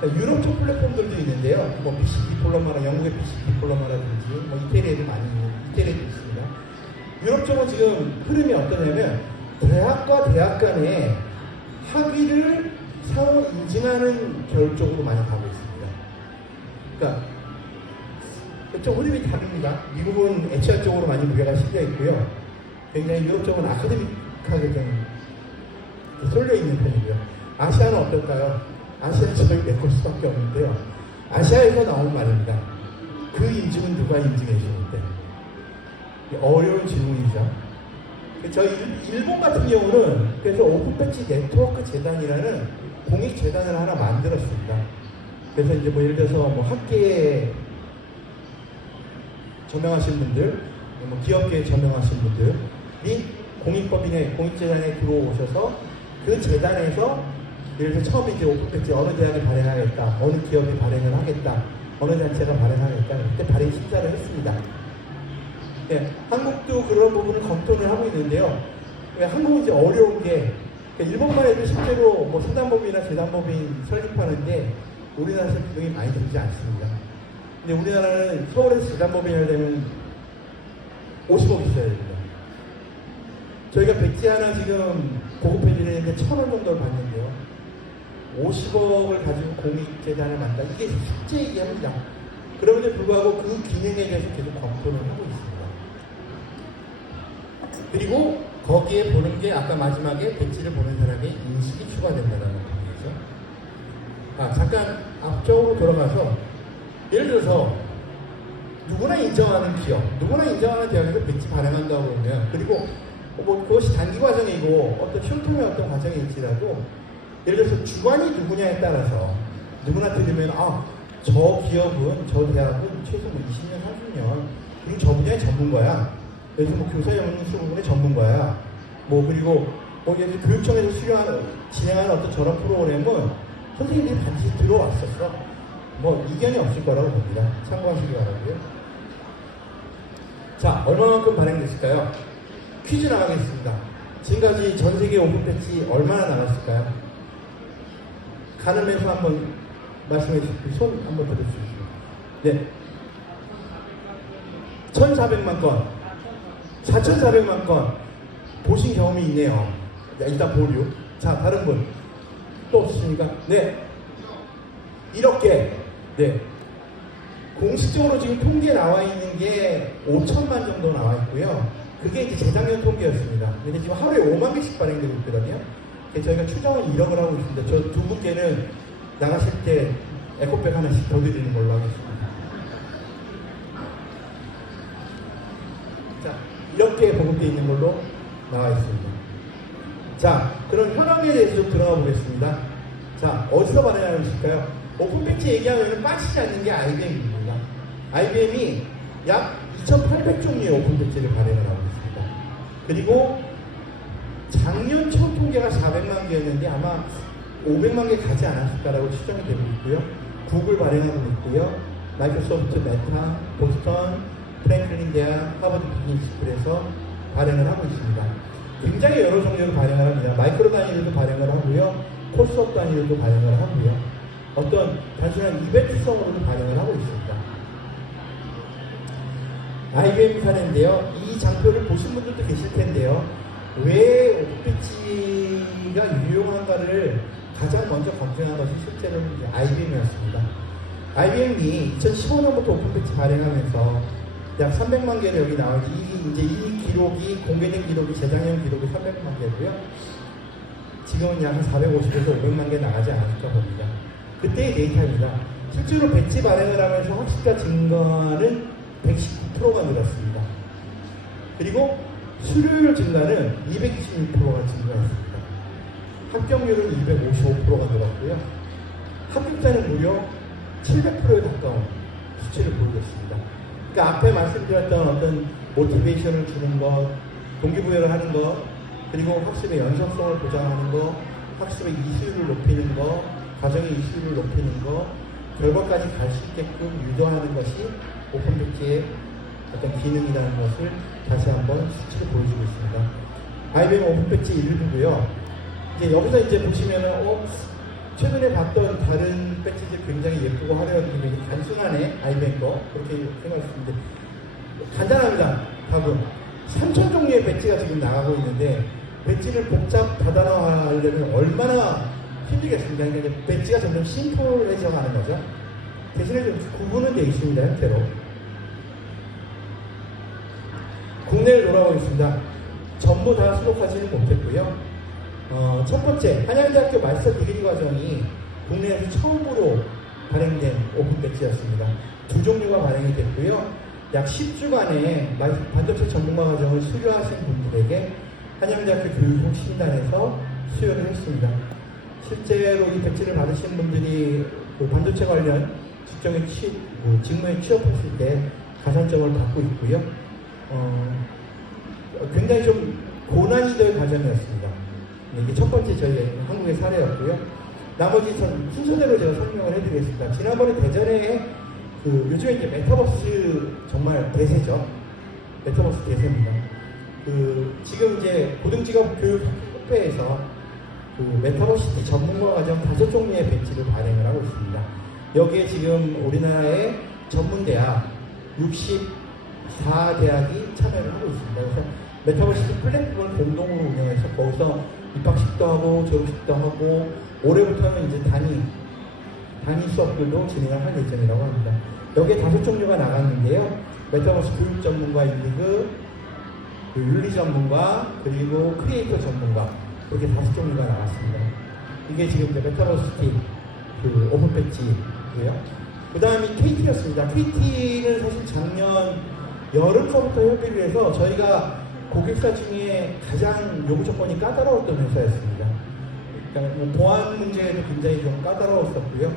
그러니까 유럽 쪽 플랫폼들도 있는데요. 뭐 PCP 폴로마라, 영국의 PCP 폴로마라든지, 뭐 이태리에도 이태리에도 있습니다. 유럽 쪽은 지금 흐름이 어떠냐면 대학과 대학 간의 학위를 상호 인증하는 결 쪽으로 많이 가고 있습니다. 그러니까 좀 흐름이 다릅니다. 미국은 HR 쪽으로 많이 무게가 실려 있고요. 굉장히 유럽 쪽은 아카데믹하게 좀 쏠려 있는 편이고요. 아시아는 어떨까요? 아시아는 저희 메꿀 수밖에 없는데요. 아시아에서 나온 말입니다. 그 인증은 누가 인증해 주는데? 어려운 질문이죠. 저희 일본 같은 경우는 그래서 오픈배지 네트워크 재단이라는 공익 재단을 하나 만들었습니다. 그래서 이제 뭐 예를 들어서 뭐 학계에 저명하신 분들, 뭐 기업계에 저명하신 분들이 공익재단에 들어오셔서 그 재단에서 예를 들어서 처음에 이제 오픈배지 어느 대학이 발행하겠다, 어느 기업이 발행을 하겠다, 어느 단체가 발행하겠다, 그때 발행 심사를 했습니다. 네, 한국도 그런 부분을 검토를 하고 있는데요. 한국은 이제 어려운 게 일본만 해도 실제로 뭐 수단법인이나 재단법인 설립하는데 우리나라에서 비용이 많이 들지 않습니다. 근데 우리나라는 서울에서 재단법인이 하려면 50억 있어야 됩니다. 저희가 백지 하나 지금 보급해드리는데 1,000원 정도를 받는데요. 50억을 가지고 공익재단을 만든다. 이게 숙제이기 합니다. 그럼에도 불구하고 그 기능에 대해서 계속 검토를 하고 있습니다. 그리고 거기에 보는 게 아까 마지막에 백지를 보는 사람의 인식이 추가된다는 거죠. 잠깐 앞쪽으로 돌아가서 예를 들어서 누구나 인정하는 기업, 누구나 인정하는 대학에서 백지 발행한다고 그러면 그리고 뭐 그것이 단기 과정이고 어떤 흉통의 어떤 과정일지라도 예를 들어서 주관이 누구냐에 따라서 누구나 들으면 저 기업은 저 대학은 최소 뭐 20년, 30년 그리고 저 분야의 전문가야. 그래서 뭐 교사 연수 부분의 전문가야. 뭐 그리고 뭐 예를 들어 교육청에서 진행하는 어떤 저런 프로그램은 선생님들이 반드시 들어왔었어. 뭐 이견이 없을 거라고 봅니다. 참고하시기 바라고요. 자, 얼마만큼 발행됐을까요? 퀴즈 나가겠습니다. 지금까지 전 세계 오픈 배지 얼마나 나갔을까요? 가늠해서 한번 말씀해 주시고 손 한번 들어주시죠. 네, 1,400만 건, 4,400만 건 보신 경험이 있네요. 네, 일단 보류. 자, 다른 분 또 없으십니까? 네, 이렇게 네. 공식적으로 지금 통계 나와 있는 게 5천만 정도 나와 있고요. 그게 이제 재작년 통계였습니다. 근데 지금 하루에 5만 개씩 발행되고 있거든요. 저희가 추정은 1억을 하고 있습니다. 저 두 분께는 나가실 때 에코백 하나씩 더 드리는 걸로 하겠습니다. 자, 이렇게 보급되어 있는 걸로 나와 있습니다. 자, 그럼 현황에 대해서 좀 들어가 보겠습니다. 자, 어디서 발행하고 있을까요? 오픈배지 얘기하면 빠지지 않는 게 IBM입니다. IBM이 약 2,800종류의 오픈배지를 발행을 하고 있습니다. 그리고 작년 첫 통계가 400만 개였는데 아마 500만 개 가지 않았을까라고 추정이 되고 있고요. 구글 발행하고 있고요. 마이크로소프트, 메타, 보스턴, 프랭클린 대학, 하버드 비즈니스스쿨에서 발행을 하고 있습니다. 굉장히 여러 종류로 발행을 합니다. 마이크로 단위로도 발행을 하고요. 코스업 단위로도 발행을 하고요. 어떤 단순한 이벤트성으로도 발행을 하고 있습니다. IBM 사례인데요. 이 장표를 보신 분들도 계실 텐데요. 왜 오픈배지가 유용한가를 가장 먼저 검증한 것이 실제로 IBM이었습니다. IBM이 2015년부터 오픈배지 발행하면서 약 300만 개를 여기 나와 이제 이 기록이 공개된 기록이 재작년 기록이 300만 개고요. 지금은 약 450에서 500만 개 나가지 않을까 봅니다. 그때의 데이터입니다. 실제로 배지 발행을 하면서 학습자 증가는 119%가 늘었습니다. 그리고 수료율 증가는 226%가 증가했습니다. 합격률은 255%가 늘었고요. 합격자는 무려 700%에 가까운 수치를 보이고 있습니다. 그러니까 앞에 말씀드렸던 어떤 모티베이션을 주는 것, 동기부여를 하는 것, 그리고 학습의 연속성을 보장하는 것, 학습의 이수율을 높이는 것, 과정의 이수율을 높이는 것, 결과까지 갈 수 있게끔 유도하는 것이 오픈배지의 어떤 기능이라는 것을 다시 한번 수치로 보여주고 있습니다. IBM 오픈배지 일부고요. 이제 여기서 이제 보시면은 최근에 봤던 다른 배지들 굉장히 예쁘고 화려한데 단순하네 IBM 거 그렇게 생각했는데 간단합니다. 답은 3,000 종류의 배지가 지금 나가고 있는데 배지를 복잡 다단화하려면 얼마나 힘들겠습니까? 그러니까 이제 배지가 점점 심플해져 가는 거죠. 대신에 좀 구분은 되어 있습니다. 형태로. 국내를 돌아오겠습니다. 전부 다 수록하지는 못했고요. 첫 번째, 한양대학교 마스터 디그리 과정이 국내에서 처음으로 발행된 오픈 배지였습니다. 두 종류가 발행이 됐고요. 약 10주간의 반도체 전문가 과정을 수료하신 분들에게 한양대학교 교육신단에서 수여를 했습니다. 실제로 이 배지를 받으신 분들이 그 반도체 관련 직무에 취업했을 때 가산점을 받고 있고요. 굉장히 좀 고난이도의 과정이었습니다. 이게 첫 번째 저희 한국의 사례였고요. 나머지 순서대로 제가 설명을 해드리겠습니다. 지난번에 대전에 요즘에 이제 메타버스 정말 대세죠. 메타버스 대세입니다. 지금 이제 고등직업 교육 협회에서 메타버시티 전문가 과정 5종류의 배지를 발행을 하고 있습니다. 여기에 지금 우리나라의 전문대학 64대학이 참여를 하고 있습니다. 그래서 메타버시티 플랫폼을 공동으로 운영해서 거기서 입학식도 하고 졸업식도 하고 올해부터는 이제 단위 수업들도 진행을 할 예정이라고 합니다. 여기에 5종류가 나갔는데요. 메타버스 교육 전문가 1리그, 윤리 전문가, 그리고 크리에이터 전문가 이렇게 5종류가 나왔습니다. 이게 지금 이제 메타버시티 오픈 배지고요. 그 다음이 KT였습니다. KT는 사실 작년 여름서부터 협의를 해서 저희가 고객사 중에 가장 요구 조건이 까다로웠던 회사였습니다. 그러니까 보안 문제에도 굉장히 좀 까다로웠었고요.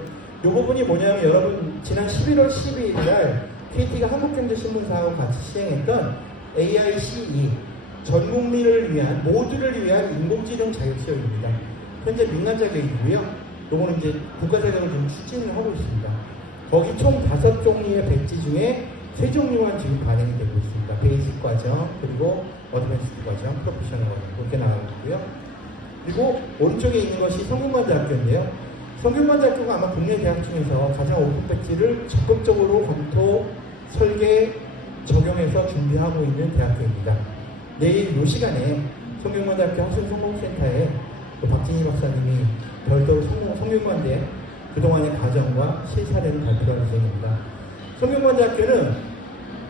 이 부분이 뭐냐면 여러분 지난 11월 12일 날 KT가 한국경제신문사하고 같이 시행했던 AICE 전 국민을 위한 모두를 위한 인공지능 자격시험입니다. 현재 민간 자격이고요. 요거는 이제 국가 자격을 좀 추진을 하고 있습니다. 거기 총 5종류의 배지 중에 3종류만 지금 반영이 되고 있습니다. 베이직 과정, 그리고 어드밴스드 과정, 프로페셔널 과정 그렇게 나가고 있고요. 그리고 오른쪽에 있는 것이 성균관대학교인데요. 성균관대학교가 아마 국내 대학 중에서 가장 오픈 배지를 적극적으로 검토, 설계, 적용해서 준비하고 있는 대학교입니다. 내일 이 시간에 성균관대학교 학생성공센터에 박진희 박사님이 별도로 성균관대 그동안의 과정과 실사례를 발표할 예정입니다. 성균관대학교는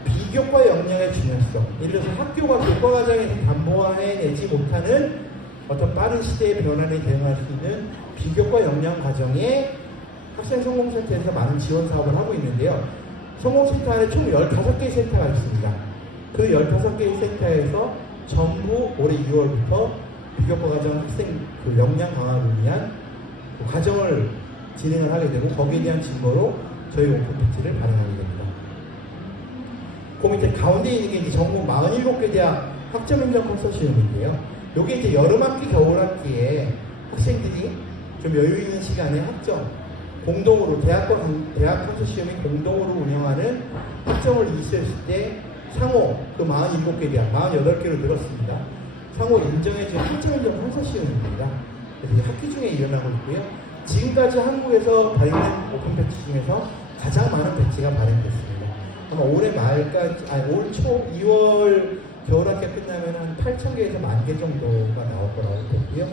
비교과 역량의 중요성, 예를 들어서 학교가 교과 과정에서 담보해내지 못하는 어떤 빠른 시대의 변화에 대응할 수 있는 비교과 역량 과정에 학생성공센터에서 많은 지원 사업을 하고 있는데요. 성공센터 안에 총 15개의 센터가 있습니다. 그 15개의 센터에서 전부 올해 2월부터 비교과 과정 학생 역량 강화를 위한 과정을 진행을 하게 되고 거기에 대한 증거로 저희 오픈 배지를 발행하게 됩니다. 그 밑에 가운데 있는 게 이제 전국 47개 대학 학점 인정 컨소시엄인데요. 요게 이제 여름학기, 겨울학기에 학생들이 좀 여유 있는 시간에 학점 공동으로 대학과 대학 컨소시엄이 공동으로 운영하는 학점을 이수했을 때 상호 그 47개 대학 48개로 늘었습니다. 상호 인정해준 학점 인정 컨소시엄입니다. 그래서 학기 중에 일어나고 있고요. 지금까지 한국에서 발행된 오픈 배지 중에서 가장 많은 배지가 발행됐습니다. 아마 올해 말까지, 올 초 2월 겨울학기 끝나면 한 8,000개에서 10,000개 정도가 나올 거라고 보고요.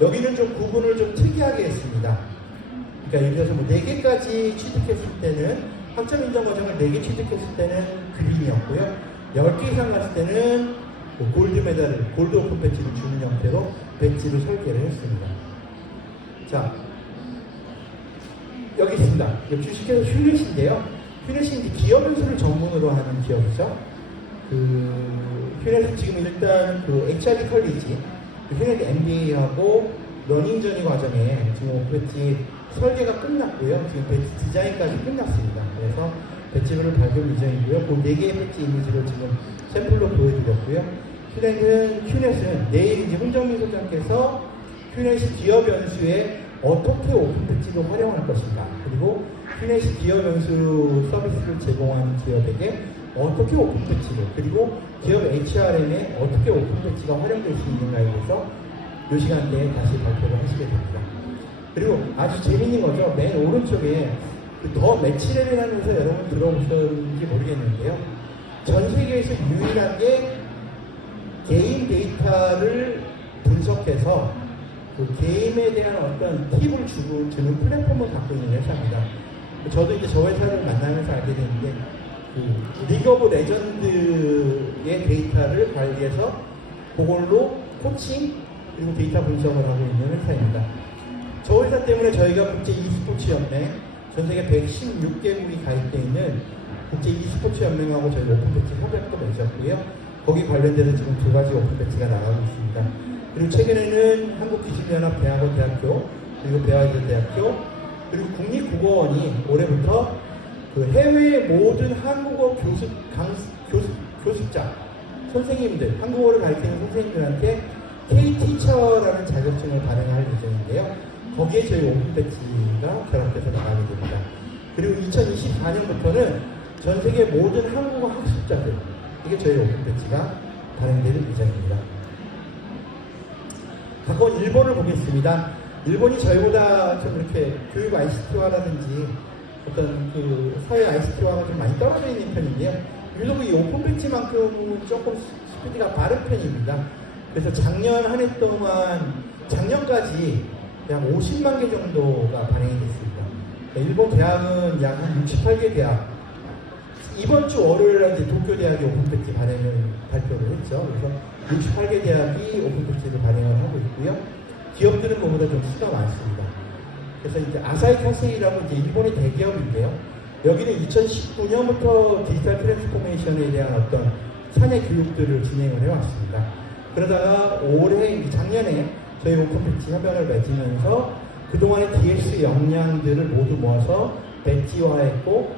여기는 좀 구분을 좀 특이하게 했습니다. 그러니까 예를 들어서 뭐 4개까지 취득했을 때는 학점 인정 과정을 4개 취득했을 때는 그린이었고요. 10개 이상 갔을 때는 골드 메달을, 골드 오픈 배지를 주는 형태로 배지를 설계를 했습니다. 자, 여기 있습니다. 주식회사 휴넷인데요. 휴넷이 기업 연수를 전문으로 하는 기업이죠. 휴넷은 지금 일단 HRD 컬리지, 휴넷 MBA하고 러닝 저니 과정에 지금 오픈 배지 설계가 끝났고요. 지금 배지 디자인까지 끝났습니다. 그래서 배지를 밝을 예정이고요. 그 4개의 배지 이미지를 지금 샘플로 보여드렸고요. 큐넷은 내일 이제 홍정민 소장께서 큐넷이 기업 연수에 어떻게 오픈 배지를 활용할 것인가, 그리고 큐넷이 기업 연수 서비스를 제공하는 기업에게 어떻게 오픈 배지를, 그리고 기업 HRM에 어떻게 오픈 배지가 활용될 수 있는가에 대해서 이 시간대에 다시 발표를 하시게 됩니다. 그리고 아주 재밌는 거죠. 맨 오른쪽에 더 매치랩이라는 것을 여러분 들어보셨는지 모르겠는데요. 전 세계에서 유일하게 게임 데이터를 분석해서 그 게임에 대한 어떤 팁을 주는 플랫폼을 갖고 있는 회사입니다. 저도 이제 저 회사를 만나면서 알게 됐는데, 그 리그 오브 레전드의 데이터를 관리해서 그걸로 코칭 그리고 데이터 분석을 하고 있는 회사입니다. 저 회사 때문에 저희가 국제 e스포츠 연맹, 전 세계 116개국이 가입되어 있는 국제 e스포츠 연맹하고 저희 오픈 배지 협약도 맺었고요. 거기 관련돼서 지금 2가지 오픈 배지가 나가고 있습니다. 그리고 최근에는 한국기술연합대학원 그리고 배아이들대학교, 그리고 국립국어원이 올해부터 그 해외 모든 한국어 교습자, 선생님들, 한국어를 가르치는 선생님들한테 K-티처라는 자격증을 발행할 예정인데요. 거기에 저희 오픈 배지가 결합돼서 나가게 됩니다. 그리고 2024년부터는 전 세계 모든 한국어 학습자들, 이게 저희 오픈 배지가 발행될 예정입니다. 가까운 일본을 보겠습니다. 일본이 저희보다 좀 이렇게 교육 ICT화라든지 어떤 그 사회 ICT화가 좀 많이 떨어져 있는 편인데요. 유독 이 오픈 배지만큼은 조금 스피드가 빠른 편입니다. 그래서 작년 한 해 동안, 작년까지 약 50만 개 정도가 발행이 됐습니다. 일본 대학은 약 한 68개 대학, 이번 주 월요일에 이제 도쿄대학이 오픈 배지 발표를 했죠. 그래서 68개 대학이 오픈 배지를 발행을 하고 있고요. 기업들은 그보다 좀 수가 많습니다. 그래서 이제 아사히 카세이라고 이제 일본의 대기업인데요. 여기는 2019년부터 디지털 트랜스포메이션에 대한 어떤 사내 교육들을 진행을 해왔습니다. 그러다가 작년에 저희 오픈 배지 협약을 맺으면서 그동안의 DX 역량들을 모두 모아서 배지화했고,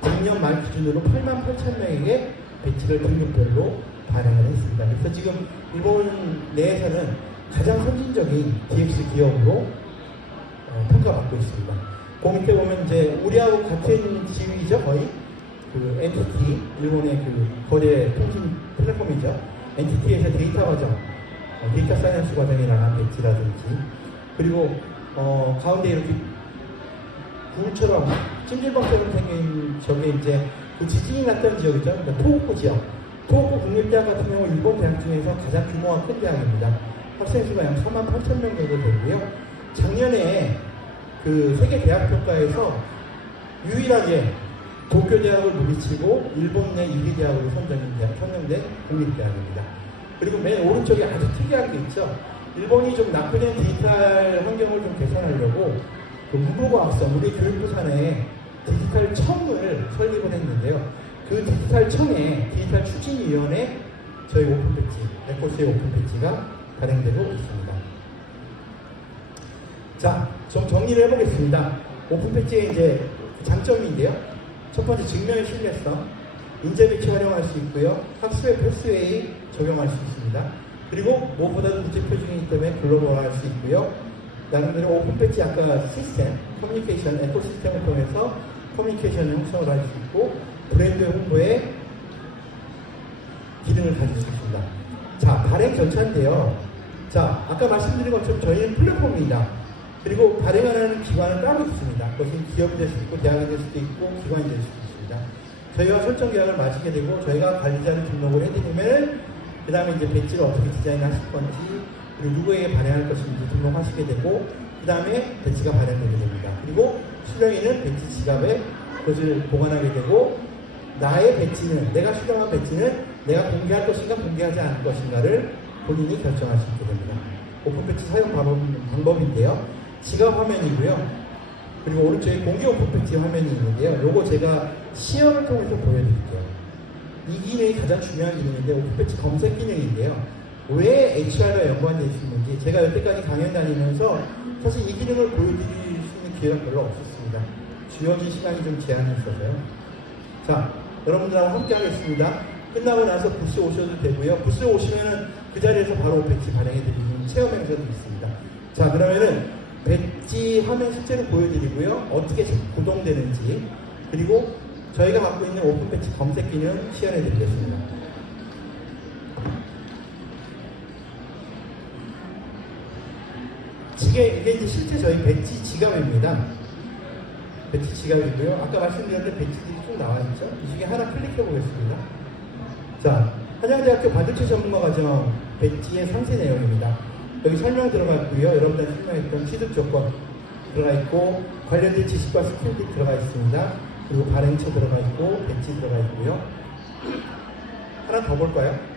작년 말 기준으로 88,000명에게 배지를 등급별로 발행을 했습니다. 그래서 지금 일본 내에서는 가장 선진적인 DX 기업으로 평가받고 있습니다. 그 밑에 보면 이제 우리하고 같은 지위죠, 거의. 그 NTT, 일본의 그 거대 통신 플랫폼이죠. NTT에서 데이터 과정, 데이터 사이언스 과정에 나간 배지라든지, 그리고 가운데 이렇게 굴처럼 찜질방처럼 생긴 저게 이제 그 지진이 났던 지역이죠. 그러니까 토호쿠 지역. 토호쿠 국립대학 같은 경우 일본 대학 중에서 가장 규모가 큰 대학입니다. 학생 수가 약 38,000명 정도 되고요. 작년에 그 세계 대학 평가에서 유일하게 도쿄대학을 물리치고 일본 내 1위 대학으로 선정된 국립대학입니다. 그리고 맨 오른쪽에 아주 특이한 게 있죠. 일본이 좀 나쁘는 디지털 환경을 좀 개선하려고 그 문부과학성, 우리 교육부 산하에 디지털 청을 설립을 했는데요. 그 디지털 청에 디지털 추진위원회 저희 오픈 배지, 에코스의 오픈 배지가 발행되고 있습니다. 자, 좀 정리를 해보겠습니다. 오픈 배지의 이제 장점인데요. 첫 번째, 증명의 신뢰성, 인재 배치 활용할 수 있고요. 학습의 패스웨이 적용할 수 있습니다. 그리고 무엇보다도 국제 표준이기 때문에 글로벌화할 수 있고요. 나름대로 오픈 배지 아까 시스템, 커뮤니케이션, 에코시스템을 통해서 커뮤니케이션 형성을 할 수 있고, 브랜드 홍보에 기능을 가질 수 있습니다. 자, 발행 절차인데요. 자, 아까 말씀드린 것처럼 저희는 플랫폼입니다. 그리고 발행하는 기관은 따로 있습니다. 그것은 기업이 될 수도 있고, 대학이 될 수도 있고, 기관이 될 수도 있습니다. 저희와 설정 계약을 마치게 되고, 저희가 관리자를 등록을 해드리면, 그 다음에 이제 배지를 어떻게 디자인하실 건지, 그리고 누구에게 발행할 것인지 등록하시게 되고, 그 다음에 배지가 발행되게 됩니다. 그리고 수령인은 배지 지갑에 그것을 보관하게 되고, 나의 배지는, 내가 수령한 배지는 내가 공개할 것인가 공개하지 않을 것인가를 본인이 결정할 수 있게 됩니다. 오픈 배지 사용 방법인데요. 지갑 화면이고요. 그리고 오른쪽에 공개 오픈 배지 화면이 있는데요. 요거 제가 시연을 통해서 보여드릴게요. 이 기능이 가장 중요한 기능인데, 오픈 배지 검색 기능인데요. 왜 HR과 연관되어 있는지 제가 여태까지 강연 다니면서 사실 이 기능을 보여드릴 수 있는 기회가 별로 없었습니다. 주어진 시간이 좀 제한이 있어서요. 자, 여러분들하고 함께 하겠습니다. 끝나고 나서 부스에 오셔도 되고요. 부스에 오시면은 그 자리에서 바로 배지 발행해드리는 체험 행사도 있습니다. 자, 그러면은 배지 화면 실제로 보여드리고요. 어떻게 구동되는지, 그리고 저희가 갖고 있는 오픈 배지 검색 기능 시연해드리겠습니다. 이게 이제 실제 저희 배지 지갑입니다. 배지 지갑이고요. 아까 말씀드렸던 배지들이 쭉 나와 있죠. 이 중에 하나 클릭해 보겠습니다. 자, 한양대학교 반도체 전문가 과정 배지의 상세 내용입니다. 여기 설명 들어갔고요. 여러분들 설명했던 취득 조건 들어가 있고, 관련된 지식과 스킬도 들어가 있습니다. 그리고 발행처 들어가 있고, 배지 들어가 있고요. 하나 더 볼까요?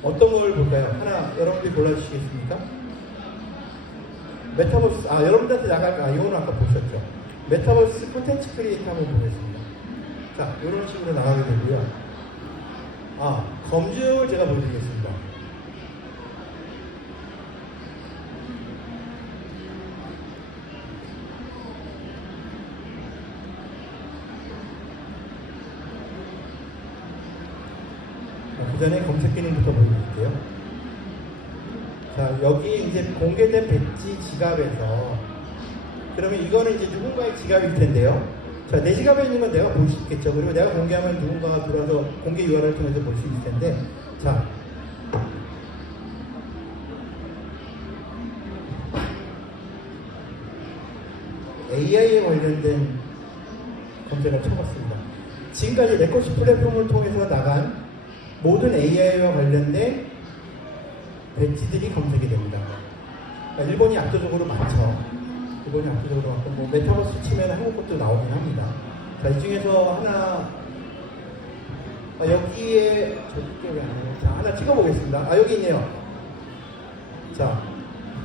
어떤 걸 볼까요? 하나 여러분들이 골라주시겠습니까? 메타버스, 여러분들한테 나갈까? 이거는 아까 보셨죠? 메타버스 콘텐츠 크리에이터 한번 보겠습니다. 자, 이런 식으로 나가게 되고요. 검증을 제가 보여드리겠습니다. 그 전에 검색 기능부터 보여드릴게요. 자, 여기 이제 공개된 배지 지갑에서, 그러면 이거는 이제 누군가의 지갑일 텐데요. 자, 내 지갑에 있는 건 내가 볼 수 있겠죠. 그리고 내가 공개하면 누군가가 들어와서 공개 URL을 통해서 볼 수 있을 텐데, 자, AI에 관련된 검색을 쳐봤습니다. 지금까지 네코시 플랫폼을 통해서 나간 모든 AI와 관련된 배지들이 검색이 됩니다. 그러니까 일본이 압도적으로 많죠. 일본이 압도적으로 많고, 뭐 메타버스 치면 한국 것도 나오긴 합니다. 자, 이 중에서 하나, 여기에 저게 왜 안 해요? 자, 하나 찍어보겠습니다. 여기 있네요. 자,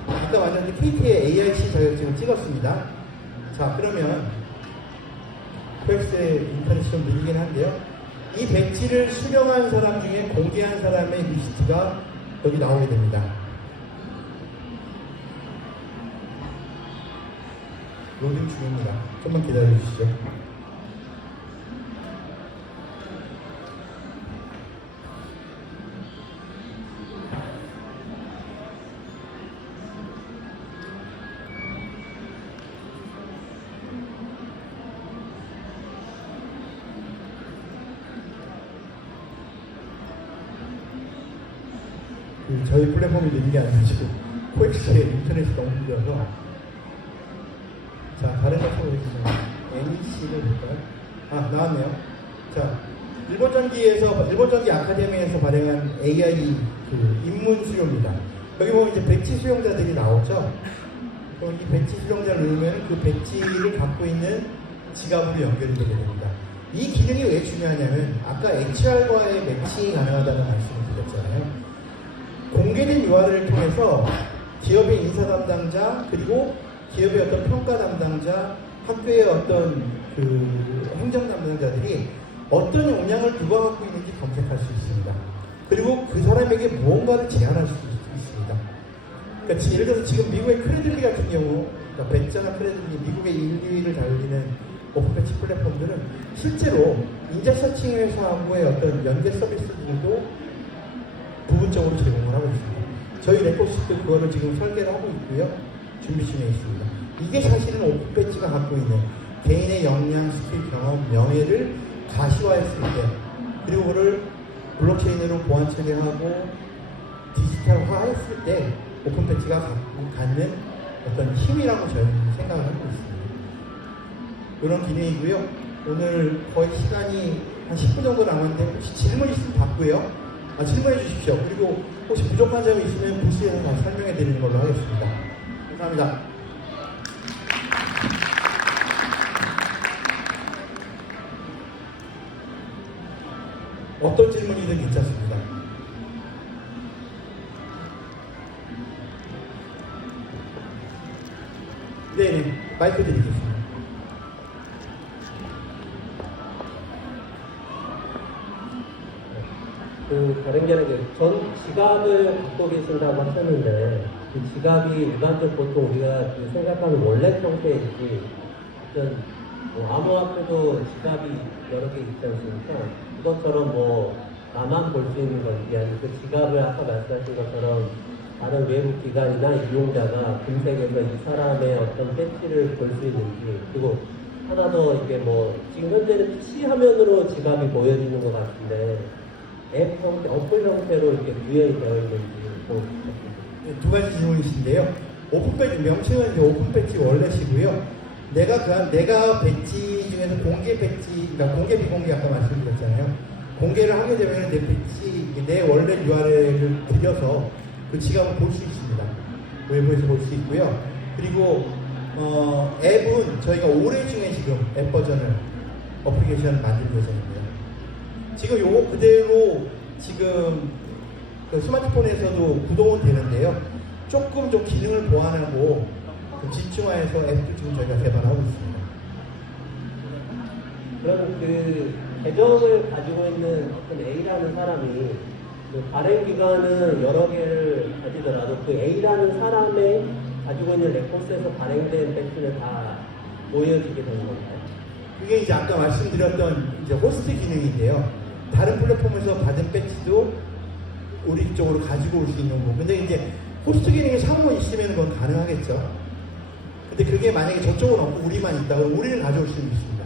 아까 말했는데 KT의 AIC 자격증을 찍었습니다. 자, 그러면 코엑스의 인터넷이 좀 느리긴 한데요. 이 배지를 수령한 사람 중에 공개한 사람의 리스트가 여기 나오게 됩니다. 로딩 중입니다. 좀만 기다려 주시죠. 저희 플랫폼이 느린 게 아니라 지금 코엑스의 인터넷이 너무 느려서. 자, 다른 거 찾아보겠습니다. NEC를 볼까요? 나왔네요. 자, 일본전기 아카데미에서 발행한 AI 입문 수료입니다. 여기 보면 이제 배지 수용자들이 나오죠. 그럼 이 배지 수용자를 누르면 그 배지를 갖고 있는 지갑으로 연결이 되게 됩니다. 이 기능이 왜 중요하냐면, 아까 HR과의 매칭이 가능하다는 말씀을 드렸잖아요. 공개된 URL을 통해서 기업의 인사 담당자, 그리고 기업의 어떤 평가 담당자, 학교의 어떤 행정 담당자들이 어떤 역량을 누가 갖고 있는지 검색할 수 있습니다. 그리고 그 사람에게 무언가를 제안할 수 있습니다. 그러니까 예를 들어서 지금 미국의 크레들리 같은 경우, 그러니까 벤처나 크레들리, 미국의 1, 2위를 달리는 오픈배치 플랫폼들은 실제로 인재 서칭 회사하고의 어떤 연계 서비스들도 부분적으로 제공을 하고 있습니다. 저희 네코시도 그거를 지금 설계를 하고 있고요. 준비 중에 있습니다. 이게 사실은 오픈배지가 갖고 있는 개인의 역량, 스킬, 경험, 명예를 가시화했을 때, 그리고 그걸 블록체인으로 보안 처리하고 디지털화했을 때 오픈배지가 갖는 어떤 힘이라고 저희는 생각을 하고 있습니다. 이런 기능이고요. 오늘 거의 시간이 한 10분 정도 남았는데 혹시 질문 있으면 받고요. 질문해 주십시오. 그리고 혹시 부족한 점이 있으면 부스에서 다시 설명해 드리는 걸로 하겠습니다. 감사합니다. 어떤 질문이든 괜찮습니다. 네, 마이크 드리겠습니다. 그 발행자는 전 지갑을 갖고 계신다고 하셨는데 그 지갑이 일반적 보통 우리가 그 생각하는 원래 형태인지 어떤 뭐 암호화폐도 지갑이 여러 개 있지 않습니까? 그것처럼 뭐 나만 볼 수 있는 건지 아니면 그 지갑을 아까 말씀하신 것처럼 다른 외부 기관이나 이용자가 검색해서 이 사람의 어떤 배지를 볼 수 있는지 그리고 하나 더 이게 뭐 지금 현재는 PC 화면으로 지갑이 보여지는 것 같은데 앱 형태, 어플 형태로 이렇게 구현이 되어 있는지 뭐 두 가지 질문이신데요. 오픈 배지 명칭은 이제 오픈 배지 월렛이고요. 내가 배지 중에서 공개 배지, 그러니까 공개 비공개 아까 말씀드렸잖아요. 공개를 하게 되면 내 배지, 내 월렛 URL을 들여서 그 지갑을 볼 수 있습니다. 외부에서 볼 수 있고요. 그리고 앱은 저희가 올해 중에 지금 앱 버전을 어플리케이션을 만들 예정입니다. 지금 요거 그대로 지금 그 스마트폰에서도 구동은 되는데요. 조금 좀 기능을 보완하고 좀 집중화해서 앱도 지금 저희가 개발하고 있습니다. 그러면 그 계정을 가지고 있는 어떤 A라는 사람이 그 발행 기관은 여러 개를 가지더라도 그 A라는 사람의 가지고 있는 레코스에서 발행된 배지는 다 보여지게 되는 건가요? 그게 이제 아까 말씀드렸던 이제 호스트 기능인데요. 다른 플랫폼에서 받은 배지도 우리 쪽으로 가지고 올 수 있는 거고. 근데 이제 호스트 기능이 상호 있으면 그건 가능하겠죠. 근데 그게 만약에 저쪽은 없고 우리만 있다 그러면 우리는 가져올 수 있습니다.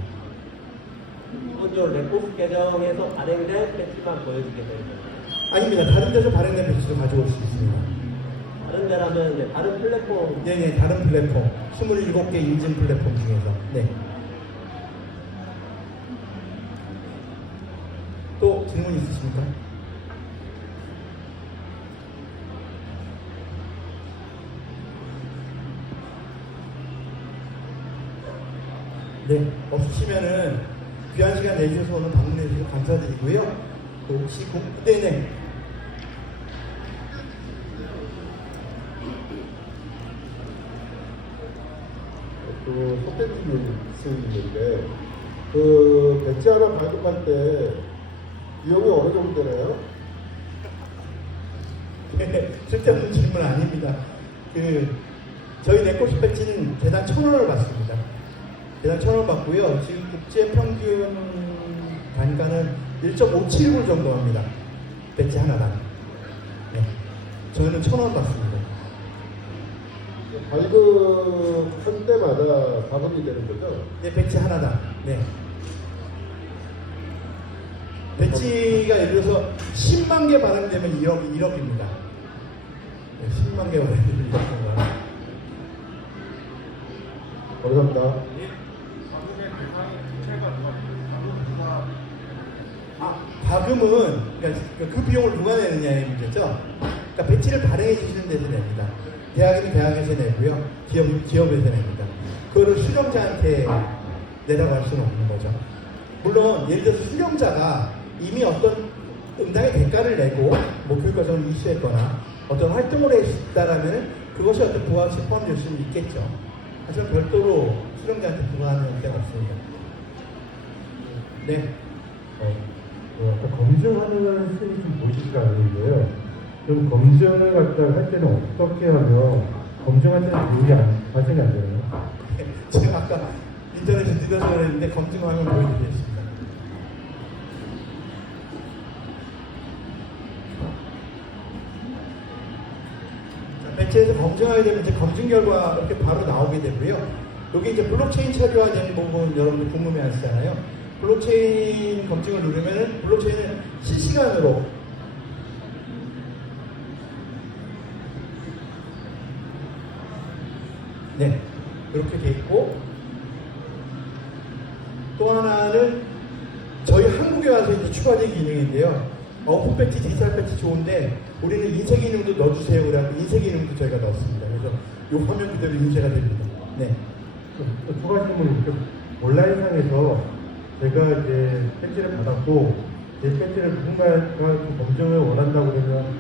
기본적으로 레코스 계정에서 발행된 배지만 보여지게 되는 건가요? 아닙니다. 다른 데서 발행된 배지도 가져올 수 있습니다. 다른 데라면 이제 다른 플랫폼 네네, 다른 플랫폼 27개 인증 플랫폼 중에서. 네. 또 질문 있으십니까? 네, 없으시면은 귀한 시간 내주셔서 오늘 방문해 주셔서 감사드리고요. 그 혹시 네네. 그 선택지는 있는데 그 배지 하나 발급할 때 비용이 어느 정도 되나요? 네, 쓸데없는 질문 아닙니다. 저희 네코스 배지는 개당 1,000원을 받습니다. 개당 1,000원 받고요. 지금 국제 평균 단가는 1.579 정도 합니다. 배지 하나당. 네. 저희는 1,000원 받습니다. 발급할 때마다 가격이 되는 거죠? 네, 배지 하나당. 네. 배지가 예를 들어서 10만 개 발행되면 1억입니다. 네, 10만 개 발행되면 1억입니다. 감사합니다. 과금은 그러니까 그 비용을 누가 내느냐의 문제죠. 그러니까 배지를 발행해 주시는 데서 냅니다. 대학이면 대학에서 내고요. 기업이면 기업에서 냅니다. 그거를 수령자한테 내라고 할 수는 없는 거죠. 물론 예를 들어서 수령자가 이미 어떤 응당의 대가를 내고 뭐 교육과정을 이수했거나 어떤 활동을 했다라면 그것이 어떤 부가가치에 포함될 수는 있겠죠. 하지만 별도로 수령자한테 부과하는 데가 없습니다. 네. 아까 검증하는 셈이 좀 보이지가 않는데요. 좀 검증을 갖다 할 때는 어떻게 하면 검증할 때는 비용이 발생이 안 되나요? 제가 아까 인터넷에 들여서 그랬는데 검증하면 보여드리겠습니다. 자, 배치에서 검증하게 되면 이제 검증 결과 이렇게 바로 나오게 되고요. 여기 이제 블록체인 처리화된 부분 여러분들 궁금해 하시잖아요. 블록체인 검증을 누르면은 블록체인은 실시간으로 네, 이렇게 돼 있고 또 하나는 저희 한국에 와서 이제 추가된 기능인데요. 오픈 배지, 디지털 배지 좋은데 우리는 인쇄 기능도 넣어주세요. 그래서 인쇄 기능도 저희가 넣었습니다. 그래서 이 화면 그대로 인쇄가 됩니다. 네. 또 추가 질문이 온라인상에서 제가 이제 배지를 받았고 제 배지를 누군가가 좀 검증을 원한다고 그러면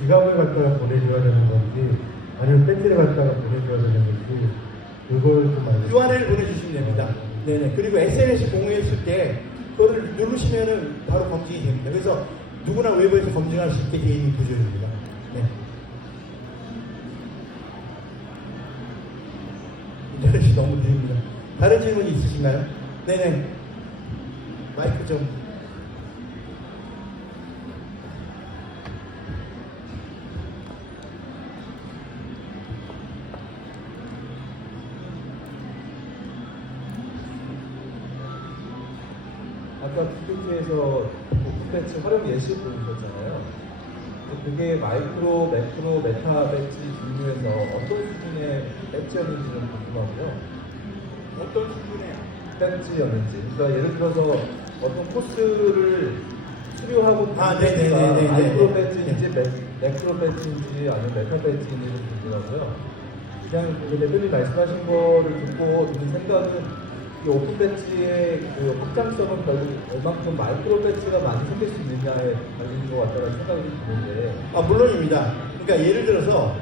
지갑을 갖다가 보내줘야 되는 건지 아니면 배지를 갖다가 보내줘야 되는 건지 그걸 좀 알려주세요. URL 보내주시면 됩니다. 네네. 그리고 SNS 공유했을 때 그거를 누르시면은 바로 검증이 됩니다. 그래서 누구나 외부에서 검증할 수 있게 되어 있는 구조입니다. 네. 인터넷이 너무 느립니다. 다른 질문이 있으신가요? 네네. 마이크 좀. 아까 PPT에서 오픈배치 활용 예시 보여주셨잖아요. 그게 마이크로, 매크로, 메타 배치 종류에서 어떤 수준의 배치였는지는 궁금하고요. 어떤 수준의 배치였는지. 그러니까 예를 들어서 어떤 코스를 수료하고 네네네네네. 마이크로 배치인지 매크로 배치인지 아니면 메타 배치인지는 궁금하고요. 그냥 그 대표님 말씀하신 거를 듣고 드는 생각은 이 오픈 배치의 그 확장성은 결국 얼만큼 마이크로 배치가 많이 생길 수 있느냐에 달린 것 같다는 생각이 드는데. 물론입니다. 그러니까 예를 들어서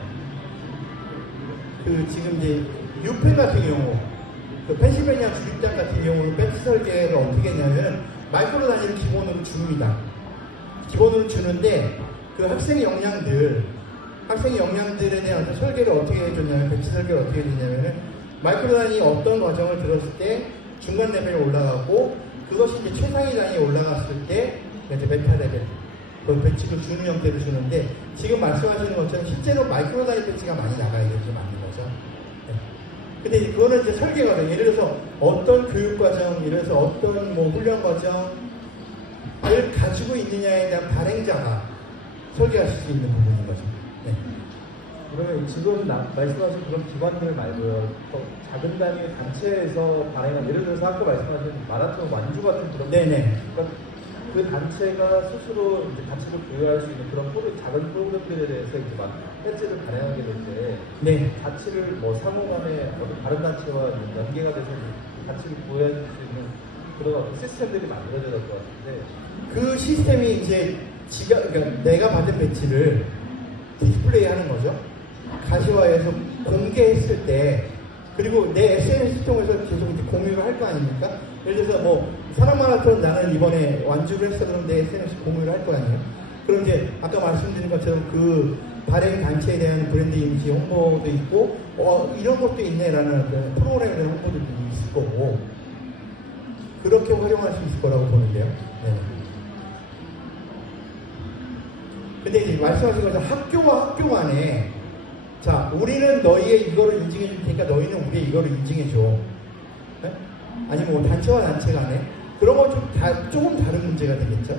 그 지금 이제 유펜 같은 경우, 그 펜실베니아 주립단 같은 경우는 배치 설계를 어떻게 했냐면 마이크로 단위를 기본으로 줍니다. 기본으로 주는데 그 학생 역량들에 대한 어떤 설계를 어떻게 해줬냐면 배치 설계를 어떻게 해줬냐면은 마이크로 단위 어떤 과정을 들었을 때 중간 레벨에 올라가고 그것이 이제 최상위 단위에 올라갔을 때 이제 메타 레벨 그 배치를 주는 형태로 주는데 지금 말씀하시는 것처럼 실제로 마이크로 단위 배치가 많이 나가야 되지 맞는 거죠. 네. 근데 그거는 이제 설계 과정, 예를 들어서 어떤 교육 과정, 예를 들어서 어떤 뭐 훈련 과정을 가지고 있느냐에 대한 발행자가 설계하실 수 있는 부분인 거죠. 네. 그러면 지금 말씀하신 그런 기관들 말고요. 또 작은 단위의 단체에서 발행한 예를 들어서 아까 말씀하신 마라톤 완주 같은 그런 네네. 그러니까 그 단체가 스스로 이제 가치를 부여할 수 있는 그런 작은 프로그램들에 대해서 이제 막 배지를 발행하게 될 때 네. 가치를 뭐 상호간에 어떤 다른 단체와 연계가 돼서 가치를 부여할 수 있는 그런 어떤 시스템들이 만들어져야 될 것 같은데 그 시스템이 이제 그러니까 내가 받은 배치를 디스플레이 하는 거죠. 가시화해서 공개했을 때, 그리고 내 SNS 통해서 계속 이제 공유를 할 거 아닙니까? 예를 들어서 뭐, 사랑마라톤 나는 이번에 완주를 했어. 그럼 내 SNS 공유를 할 거 아니에요? 그럼 이제 아까 말씀드린 것처럼 그 발행 단체에 대한 브랜드 이미지 홍보도 있고, 이런 것도 있네라는 어떤 프로그램에 대한 홍보도 있을 거고, 그렇게 활용할 수 있을 거라고 보는데요. 네. 근데 이제 말씀하신 것처럼 학교와 학교 간에 자, 우리는 너희의 이거를 인증해 줄 테니까 너희는 우리의 이거를 인증해 줘. 네? 아니면 뭐 단체와 단체 간에 그런 건 조금 다른 문제가 되겠죠.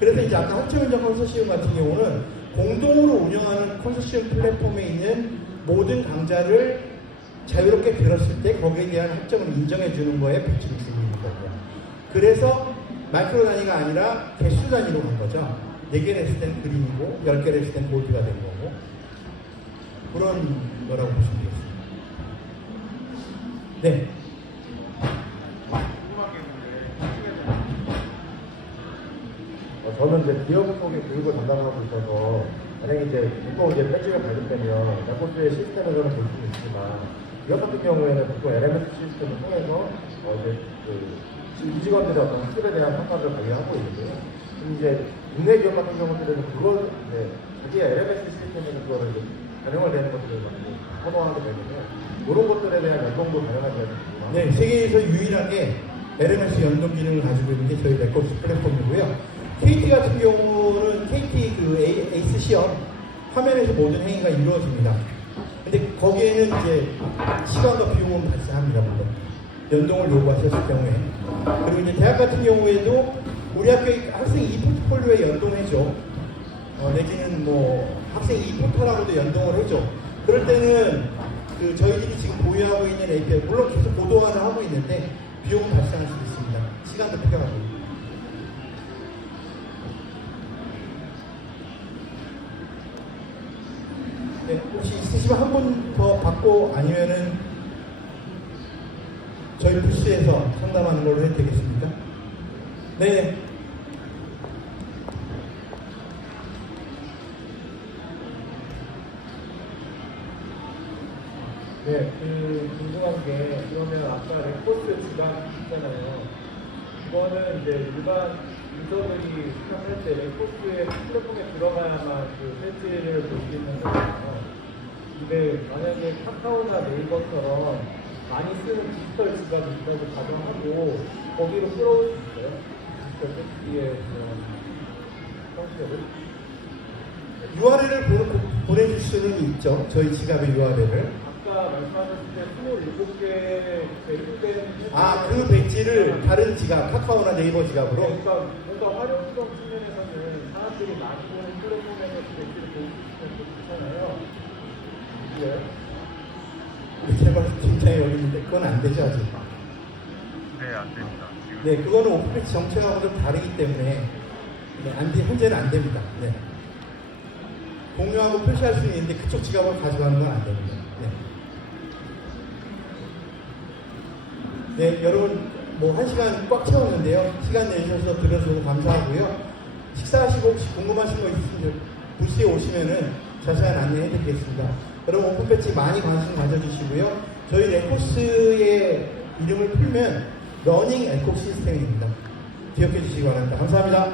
그래서 이제 아까 학점인정 컨소시엄 같은 경우는 공동으로 운영하는 컨소시엄 플랫폼에 있는 모든 강좌를 자유롭게 들었을 때 거기에 대한 학점을 인정해 주는 거에 배치를 주고 있는 거고요. 그래서 마이크로 단위가 아니라 개수 단위로 간 거죠. 4개를 했을 땐 그린이고 10개를 했을 땐 골드가 된 거고 그런 거라고 보시면 되겠습니다. 네. 저는 이제 기업 속의 교육을 담당하고 있어서 만약에 이제 보통 이제 배지가 발급되면 야코스의 시스템에서는 볼 수는 있지만 기업 같은 경우에는 보통 LMS 시스템을 통해서 이제 그 직원들의 어떤 스킬에 대한 평가를 관리하고 있는데요. 이제 국내 기업 같은 경우들은 그걸 이제 자기의 LMS 시스템에서 그거를 이제 반영을 되는 것들을 선호하게 되면은 이런 것들에 대한 연동도 가능하지 않습니까? 네, 세계에서 유일하게 LMS 연동 기능을 가지고 있는 게 저희 레코스 플랫폼이고요. KT 같은 경우는 KT 그 에이스 시험 화면에서 모든 행위가 이루어집니다. 근데 거기에는 이제 시간과 비용은 발생합니다. 물론 연동을 요구하셨을 경우에. 그리고 이제 대학 같은 경우에도 우리 학교의 학생 e포트폴리오에 연동해줘. 내지는 뭐 학생 e포터라고도 연동을 해줘. 그럴 때는 그 저희들이 지금 보유하고 있는 API 물론 계속 고도화를 하고 있는데 비용은 발생할 수 있습니다. 시간도 필요하고. 네, 혹시 있으시면 한 분 더 받고 아니면은 저희 부스에서 상담하는 걸로 해도 되겠습니까? 네. 네, 그 궁금한 게 그러면 아까 레코스 지각 있잖아요. 이거는 이제 일반 유저들이 생각할 때 코스의 플랫폼에 들어가야만 그 배지를 볼 수 있는 거잖아요. 근데 만약에 카카오나 네이버처럼 많이 쓰는 디지털 지갑이 있다고 가정하고 거기로 끌어올 수 있어요? 디지털 배지의 그런 형식을? URL을 보내줄 수는 있죠. 저희 지갑의 URL을. 아까 말씀하셨을 때 27개의 배치된 그 배지를 다른 지갑, 카카오나 네이버 지갑으로. 그러니까 뭔가 활용성 측면에서는 사람들이 많이 보는 플랫폼에서 배치를 볼 수 있으면 좋잖아요. 왜? 제발 팀장이 여기 있는데 그건 안 되죠 아직. 네, 안 됩니다. 지금. 네, 그거는 오픈패치 정책하고 좀 다르기 때문에 현재는 안 됩니다. 네. 공유하고 표시할 수는 있는데 그쪽 지갑을 가져가는 건 안 됩니다. 네. 네, 여러분 뭐 1시간 꽉 채웠는데요. 시간 내주셔서 들어주셔서 감사하고요. 식사하시고 혹시 궁금하신 거 있으시면 부스에 오시면은 자세한 안내 해드리겠습니다. 여러분 오픈 배치 많이 관심 가져주시고요. 저희 레코스의 이름을 풀면 러닝 에코시스템입니다. 기억해 주시기 바랍니다. 감사합니다.